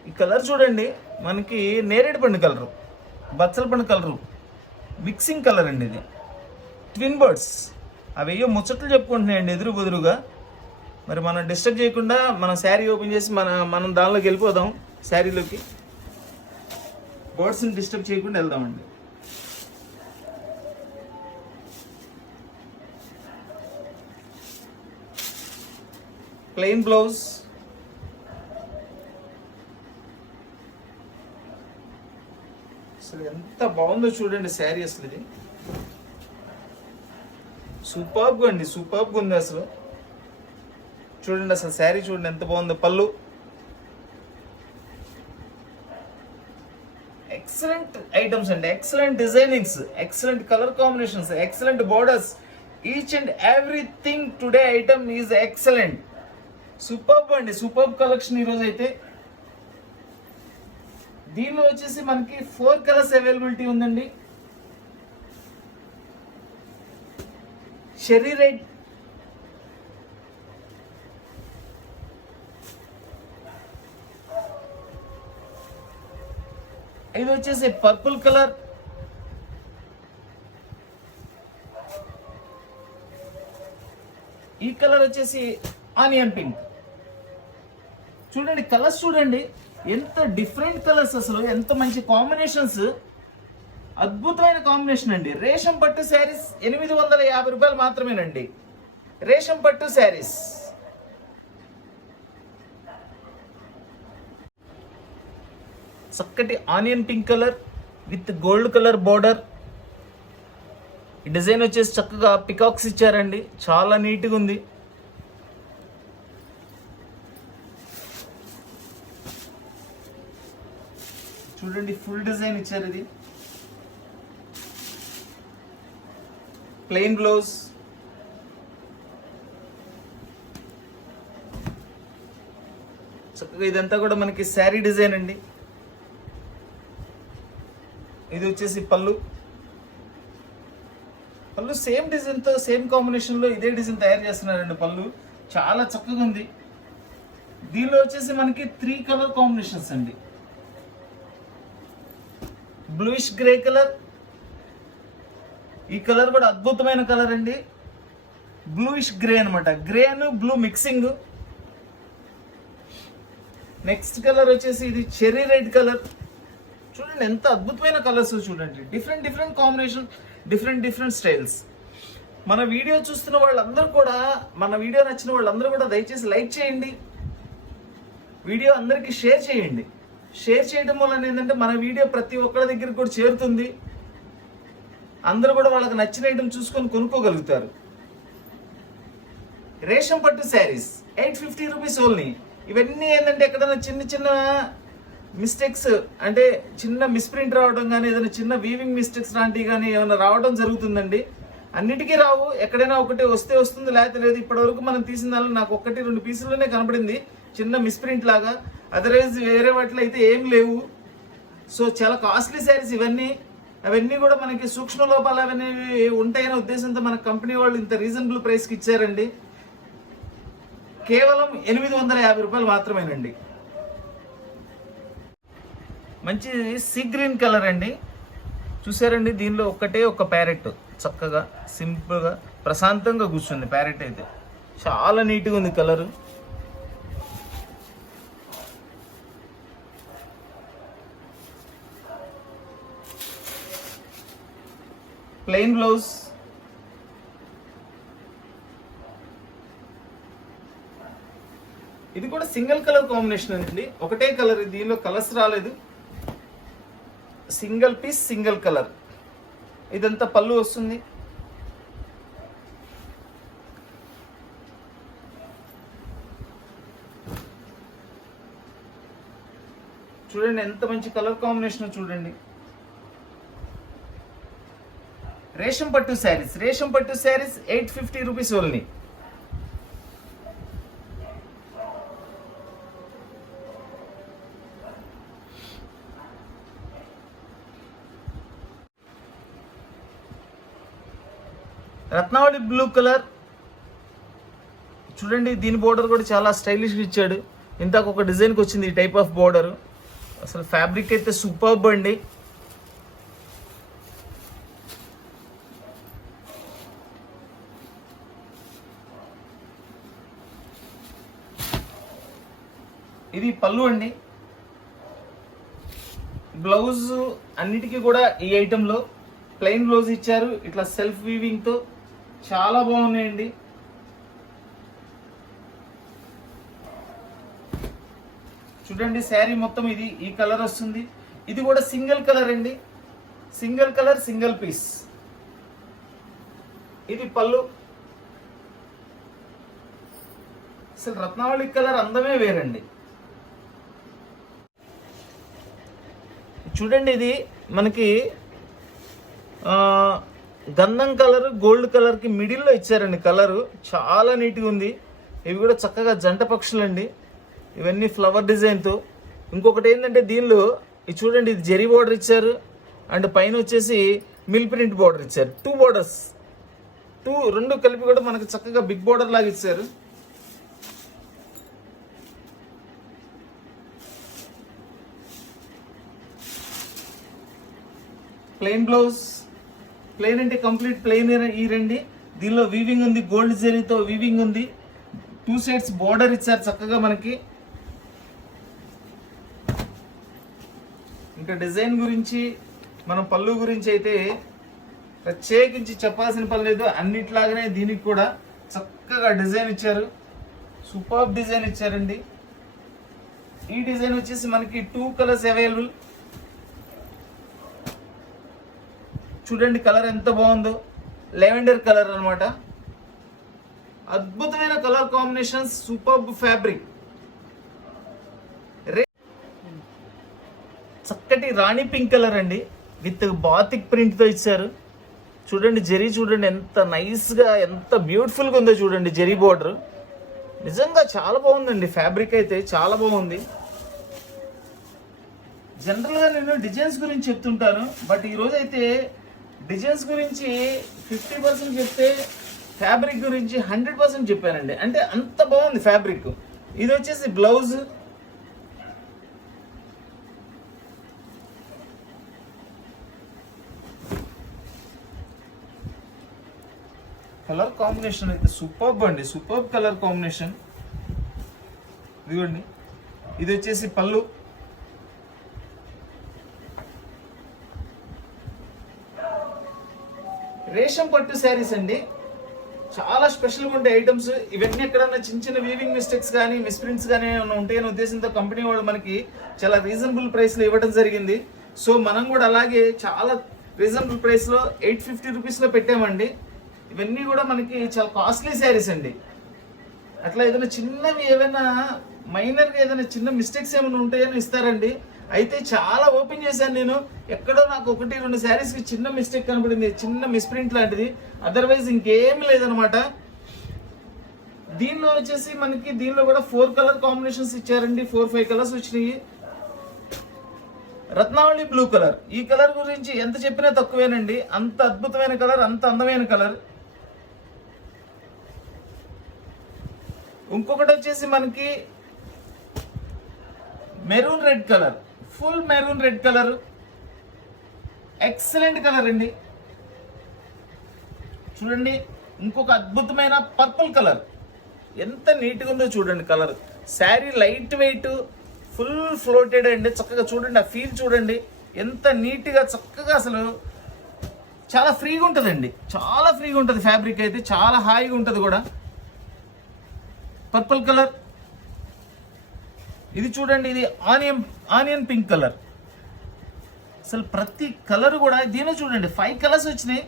ఈ కలర్ చూడండి మనకి నేరేడు పండు కలరు, బచ్చల పండు కలరు మిక్సింగ్ కలర్ అండి. ఇది ట్విన్ బర్డ్స్. అవేయో ముచ్చట్లు చెప్పుకుంటున్నాయండి ఎదురు బదురుగా. మరి మనం డిస్టర్బ్ చేయకుండా మనం శారీ ఓపెన్ చేసి మనం దానిలోకి వెళ్ళిపోదాం. శారీలోకి బర్డ్స్ని డిస్టర్బ్ చేయకుండా వెళ్దామండి. Plain blouse. అసలు ఎంత బాగుందో చూడండి శారీ. అసలు ఇది సూపర్గా అండి, సూపర్గా ఉంది అసలు. చూడండి అసలు శారీ చూడండి ఎంత బాగుందో. పళ్ళు ఎక్సలెంట్ ఐటమ్స్ అండి, excellent designings, excellent colour combinations, excellent borders. Each and everything today item is excellent. Superb అండి, సూపర్బ్ కలెక్షన్ ఈరోజు అయితే. దీనిలో వచ్చేసి మనకి 4 కలర్స్ అవైలబిలిటీ ఉందండి. షెర్రీ రెడ్, ఇది వచ్చేసి పర్పుల్ కలర్, ఈ కలర్ వచ్చేసి ఆనియన్ పింక్. చూడండి కలర్స్ చూడండి ఎంత డిఫరెంట్ కలర్స్, అసలు ఎంత మంచి కాంబినేషన్స్, అద్భుతమైన కాంబినేషన్ అండి. రేషం పట్టు శారీస్ 850 రూపాయలు మాత్రమేనండి. రేషం పట్టు శారీస్. చక్కటి onion pink colour with gold colour border. ఈ డిజైన్ వచ్చేసి చక్కగా పికాక్స్ ఇచ్చారండి, చాలా నీట్గా ఉంది. చూడండి ఫుల్ డిజైన్ ఇచ్చారు. ఇది ప్లెయిన్ బ్లౌజ్. చక్కగా ఇదంతా కూడా మనకి శారీ డిజైన్ అండి. ఇది వచ్చేసి పళ్ళు. పళ్ళు సేమ్ డిజైన్ తో సేమ్ కాంబినేషన్ లో ఇదే డిజైన్ తయారు చేస్తున్నారండి. పళ్ళు చాలా చక్కగా ఉంది. దీనిలో వచ్చేసి మనకి 3 కలర్ కాంబినేషన్స్ అండి. బ్లూయిష్ గ్రే కలర్, ఈ కలర్ కూడా అద్భుతమైన కలర్ అండి. బ్లూయిష్ గ్రే అనమాట, grey and blue mixing. Next colour వచ్చేసి ఇది చెర్రీ రెడ్ కలర్. చూడండి ఎంత అద్భుతమైన కలర్స్ చూడండి. Different different combination, different different styles. మన వీడియో చూస్తున్న వాళ్ళందరూ కూడా, మన వీడియో నచ్చిన వాళ్ళందరూ కూడా దయచేసి లైక్ చేయండి, వీడియో అందరికీ షేర్ చేయండి. షేర్ చేయడం వల్ల ఏంటంటే మన వీడియో ప్రతి ఒక్కరి దగ్గరికి కూడా చేరుతుంది. అందరూ కూడా వాళ్ళకి నచ్చిన ఐటమ్ చూసుకొని కొనుక్కోగలుగుతారు. రేషం పట్టు శారీస్ 850 రూపీస్ ఓన్లీ. ఇవన్నీ ఏంటంటే ఎక్కడైనా చిన్న చిన్న మిస్టేక్స్, అంటే చిన్న మిస్ప్రింట్ రావడం కానీ, ఏదైనా చిన్న వీవింగ్ మిస్టేక్స్ లాంటివి కానీ ఏమైనా రావడం జరుగుతుందండి. అన్నిటికీ రావు, ఎక్కడైనా ఒకటి వస్తే వస్తుంది, లేకపోతే లేదు. ఇప్పటివరకు మనం తీసిన దానిలో నాకు 1-2 పీసుల్లోనే కనపడింది చిన్న మిస్ప్రింట్ లాగా. అదర్వైజ్ వేరే వాటిలో అయితే ఏం లేవు. సో చాలా కాస్ట్లీ శారీస్ ఇవన్నీ. అవన్నీ కూడా మనకి సూక్ష్మ లోపాలు అవన్నీ ఉంటాయనే ఉద్దేశంతో మన కంపెనీ వాళ్ళు ఇంత రీజనబుల్ ప్రైస్కి ఇచ్చారండి. కేవలం 850 రూపాయలు మాత్రమేనండి. మంచి సీ గ్రీన్ కలర్ అండి. చూసారండి, దీనిలో ఒక ప్యారెట్ చక్కగా సింపుల్గా ప్రశాంతంగా కూర్చుంది. ప్యారెట్ అయితే చాలా నీట్గా ఉంది కలరు. ప్లెయిన్ బ్లౌజ్, ఇది కూడా సింగిల్ కలర్ కాంబినేషన్ అండి. ఒకటే కలర్, దీనిలో కలర్స్ రాలేదు. Single piece single colour. ఇదంతా పళ్ళు వస్తుంది. చూడండి ఎంత మంచి కలర్ కాంబినేషన్ చూడండి. రేషం పట్టు శారీస్, రేషం పట్టు saris 850 rupees only. Ratnavali blue colour చూడండి, దీని బోర్డర్ కూడా చాలా స్టైలిష్ ఇచ్చాడు. ఇంతకు ఒక డిజైన్కి వచ్చింది ఈ టైప్ ఆఫ్ బోర్డర్. అసలు ఫ్యాబ్రిక్ అయితే సూపర్బ్ అండి. ఇది పళ్ళు అండి. బ్లౌజ్ అన్నిటికీ కూడా ఈ ఐటెంలో ప్లెయిన్ బ్లౌజ్ ఇచ్చారు, ఇట్లా సెల్ఫ్ వీవింగ్తో చాలా బాగున్నాయండి. చూడండి శారీ మొత్తం ఇది ఈ కలర్ వస్తుంది. ఇది కూడా సింగిల్ కలర్ అండి, సింగిల్ కలర్ సింగిల్ పీస్. ఇది పళ్ళు. అసలు రత్నావళి కలర్ అందమే వేరండి. చూడండి ఇది మనకి గంధం కలర్ గోల్డ్ కలర్కి మిడిల్లో ఇచ్చారండి. కలరు చాలా నీట్గా ఉంది. ఇవి కూడా చక్కగా జంట పక్షులు అండి. ఇవన్నీ ఫ్లవర్ డిజైన్తో. ఇంకొకటి ఏంటంటే దీనిలో ఇది చూడండి, ఇది జెరీ బోర్డర్ ఇచ్చారు అండ్ పైన వచ్చేసి మిల్ ప్రింట్ బోర్డర్ ఇచ్చారు. 2 బోర్డర్స్, రెండు కలిపి కూడా మనకి చక్కగా బిగ్ బోర్డర్ లాగా ఇచ్చారు. ప్లెయిన్ బ్లౌజ్, ప్లెయిన్ అంటే కంప్లీట్ ప్లెయిన్ ఈ రండి. దీనిలో వీవింగ్ ఉంది, గోల్డ్ జరీతో వీవింగ్ ఉంది. 2 సైడ్స్ బోర్డర్ ఇచ్చారు చక్కగా మనకి. ఇంకా డిజైన్ గురించి, మనం పళ్ళు గురించి అయితే ప్రత్యేకించి చెప్పాల్సిన పని లేదు. అన్నిట్లాగానే దీనికి కూడా చక్కగా డిజైన్ ఇచ్చారు. సూపర్ డిజైన్ ఇచ్చారండి. ఈ డిజైన్ వచ్చేసి మనకి 2 కలర్స్ అవైలబుల్. చూడండి కలర్ ఎంత బాగుందో, లెవెండర్ కలర్ అన్నమాట. అద్భుతమైన కలర్ కాంబినేషన్స్, సూపర్బ్ ఫ్యాబ్రిక్. చక్కటి రాణి పింక్ కలర్ అండి, విత్ బాతిక్ ప్రింట్ తో ఇచ్చారు. చూడండి జరీ చూడండి ఎంత నైస్ గా, ఎంత బ్యూటిఫుల్ గా ఉందో చూడండి. జరీ బోర్డర్ నిజంగా చాలా బాగుందండి. ఫ్యాబ్రిక్ అయితే చాలా బాగుంది. జనరల్ గా నేను డిజైన్స్ గురించి చెప్తుంటాను, బట్ ఈ రోజు అయితే డిజైన్స్ గురించి 50% చెప్తే ఫ్యాబ్రిక్ గురించి 100% చెప్పానండి. అంటే అంత బాగుంది ఫ్యాబ్రిక్. ఇది వచ్చేసి బ్లౌజ్. కలర్ కాంబినేషన్ అయితే సూపర్బ్ అండి, సూపర్బ్ కలర్ కాంబినేషన్. ఇదిగోండి ఇది వచ్చేసి పళ్ళు. రేషం పట్టు శారీస్ అండి, చాలా స్పెషల్గా ఉండే ఐటమ్స్. ఇవన్నీ ఎక్కడన్నా చిన్న చిన్న వీవింగ్ మిస్టేక్స్ కానీ మిస్ప్రింట్స్ కానీ ఏమైనా ఉంటాయనే ఉద్దేశంతో కంపెనీ వాళ్ళు మనకి చాలా రీజనబుల్ ప్రైస్లో ఇవ్వడం జరిగింది. సో మనం కూడా అలాగే చాలా రీజనబుల్ ప్రైస్లో 850 రూపీస్లో పెట్టామండి. ఇవన్నీ కూడా మనకి చాలా కాస్ట్లీ శారీస్ అండి. అట్లా ఏదైనా చిన్నవి ఏమైనా మైనర్గా ఏదైనా చిన్న మిస్టేక్స్ ఏమైనా ఉంటాయని ఇస్తారండి. అయితే చాలా ఓపెన్ చేశాను నేను, ఎక్కడో నాకు 1-2 శారీస్కి చిన్న మిస్టేక్ కనపడింది, చిన్న మిస్ప్రింట్ లాంటిది. అదర్వైజ్ ఇంకేం లేదనమాట. దీనిలో వచ్చేసి మనకి దీనిలో కూడా 4 కలర్ కాంబినేషన్స్ ఇచ్చారండి. 4-5 కలర్స్ వచ్చినాయి. రత్నావళి బ్లూ కలర్, ఈ కలర్ గురించి ఎంత చెప్పినా తక్కువేనండి. అంత అద్భుతమైన కలర్, అంత అందమైన కలర్. ఇంకొకటి వచ్చేసి మనకి maroon red colour, full maroon red colour, excellent colour అండి. చూడండి, ఇంకొక అద్భుతమైన పర్పుల్ కలర్, ఎంత నీట్గా ఉందో చూడండి colour. Sari light weight, full floated అండి. చక్కగా చూడండి, ఆ ఫీల్ చూడండి ఎంత నీట్గా చక్కగా, అసలు చాలా ఫ్రీగా ఉంటుందండి, చాలా ఫ్రీగా ఉంటుంది. ఫ్యాబ్రిక్ అయితే చాలా హాయిగా ఉంటుంది కూడా. పర్పుల్ కలర్, ఇది చూడండి, ఇది ఆనియన్ పింక్ కలర్. అసలు ప్రతి కలర్ కూడా దీనిలో చూడండి 5 కలర్స్ వచ్చినాయి.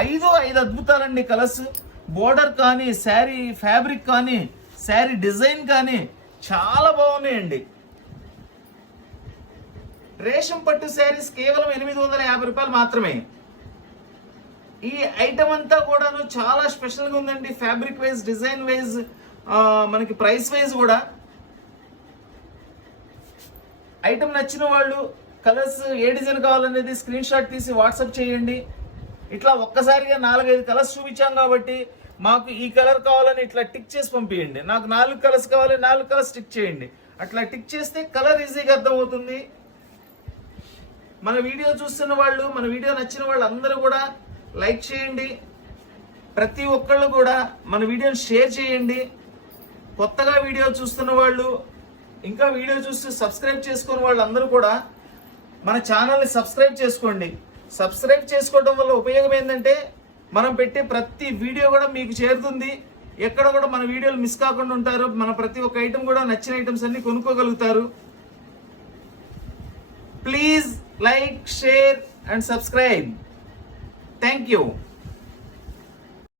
5 అద్భుతాలండి కలర్స్. బోర్డర్ కానీ, శారీ ఫ్యాబ్రిక్ కానీ, శారీ డిజైన్ కానీ చాలా బాగున్నాయండి. రేషం పట్టు శారీస్ కేవలం 850 రూపాయలు మాత్రమే. ఈ ఐటమ్ అంతా కూడాను చాలా స్పెషల్గా ఉందండి. ఫ్యాబ్రిక్ వైజ్, డిజైన్ వైజ్, మనకి ప్రైస్ వైజ్ కూడా. ఐటమ్ నచ్చిన వాళ్ళు కలర్స్ ఏ డిజైన్ కావాలనేది స్క్రీన్ షాట్ తీసి వాట్సాప్ చేయండి. ఇట్లా ఒక్కసారిగా 4-5 కలర్స్ చూపించాం కాబట్టి మాకు ఈ కలర్ కావాలని ఇట్లా టిక్ చేసి పంపించండి. నాకు 4 కలర్స్ కావాలి, 4 కలర్స్ టిక్ చేయండి. అట్లా టిక్ చేస్తే కలర్ ఈజీగా అర్థమవుతుంది. మన వీడియో చూస్తున్న వాళ్ళు, మన వీడియో నచ్చిన వాళ్ళు అందరూ కూడా లైక్ చేయండి. ప్రతి ఒక్కళ్ళు కూడా మన వీడియోని షేర్ చేయండి. కొత్తగా వీడియో చూస్తున్న వాళ్ళు, ఇంకా వీడియో చూస్తూ సబ్స్క్రైబ్ చేసుకున్న వాళ్ళందరూ కూడా మన ఛానల్ని సబ్స్క్రైబ్ చేసుకోండి. సబ్స్క్రైబ్ చేసుకోవడం వల్ల ఉపయోగం ఏంటంటే మనం పెట్టే ప్రతి వీడియో కూడా మీకు చేరుతుంది. ఎక్కడ కూడా మన వీడియోలు మిస్ కాకుండా ఉంటారు. మన ప్రతి ఒక్క ఐటమ్ కూడా నచ్చిన ఐటమ్స్ అన్ని కొనుక్కోగలుగుతారు. Please like, share and subscribe. Thank you.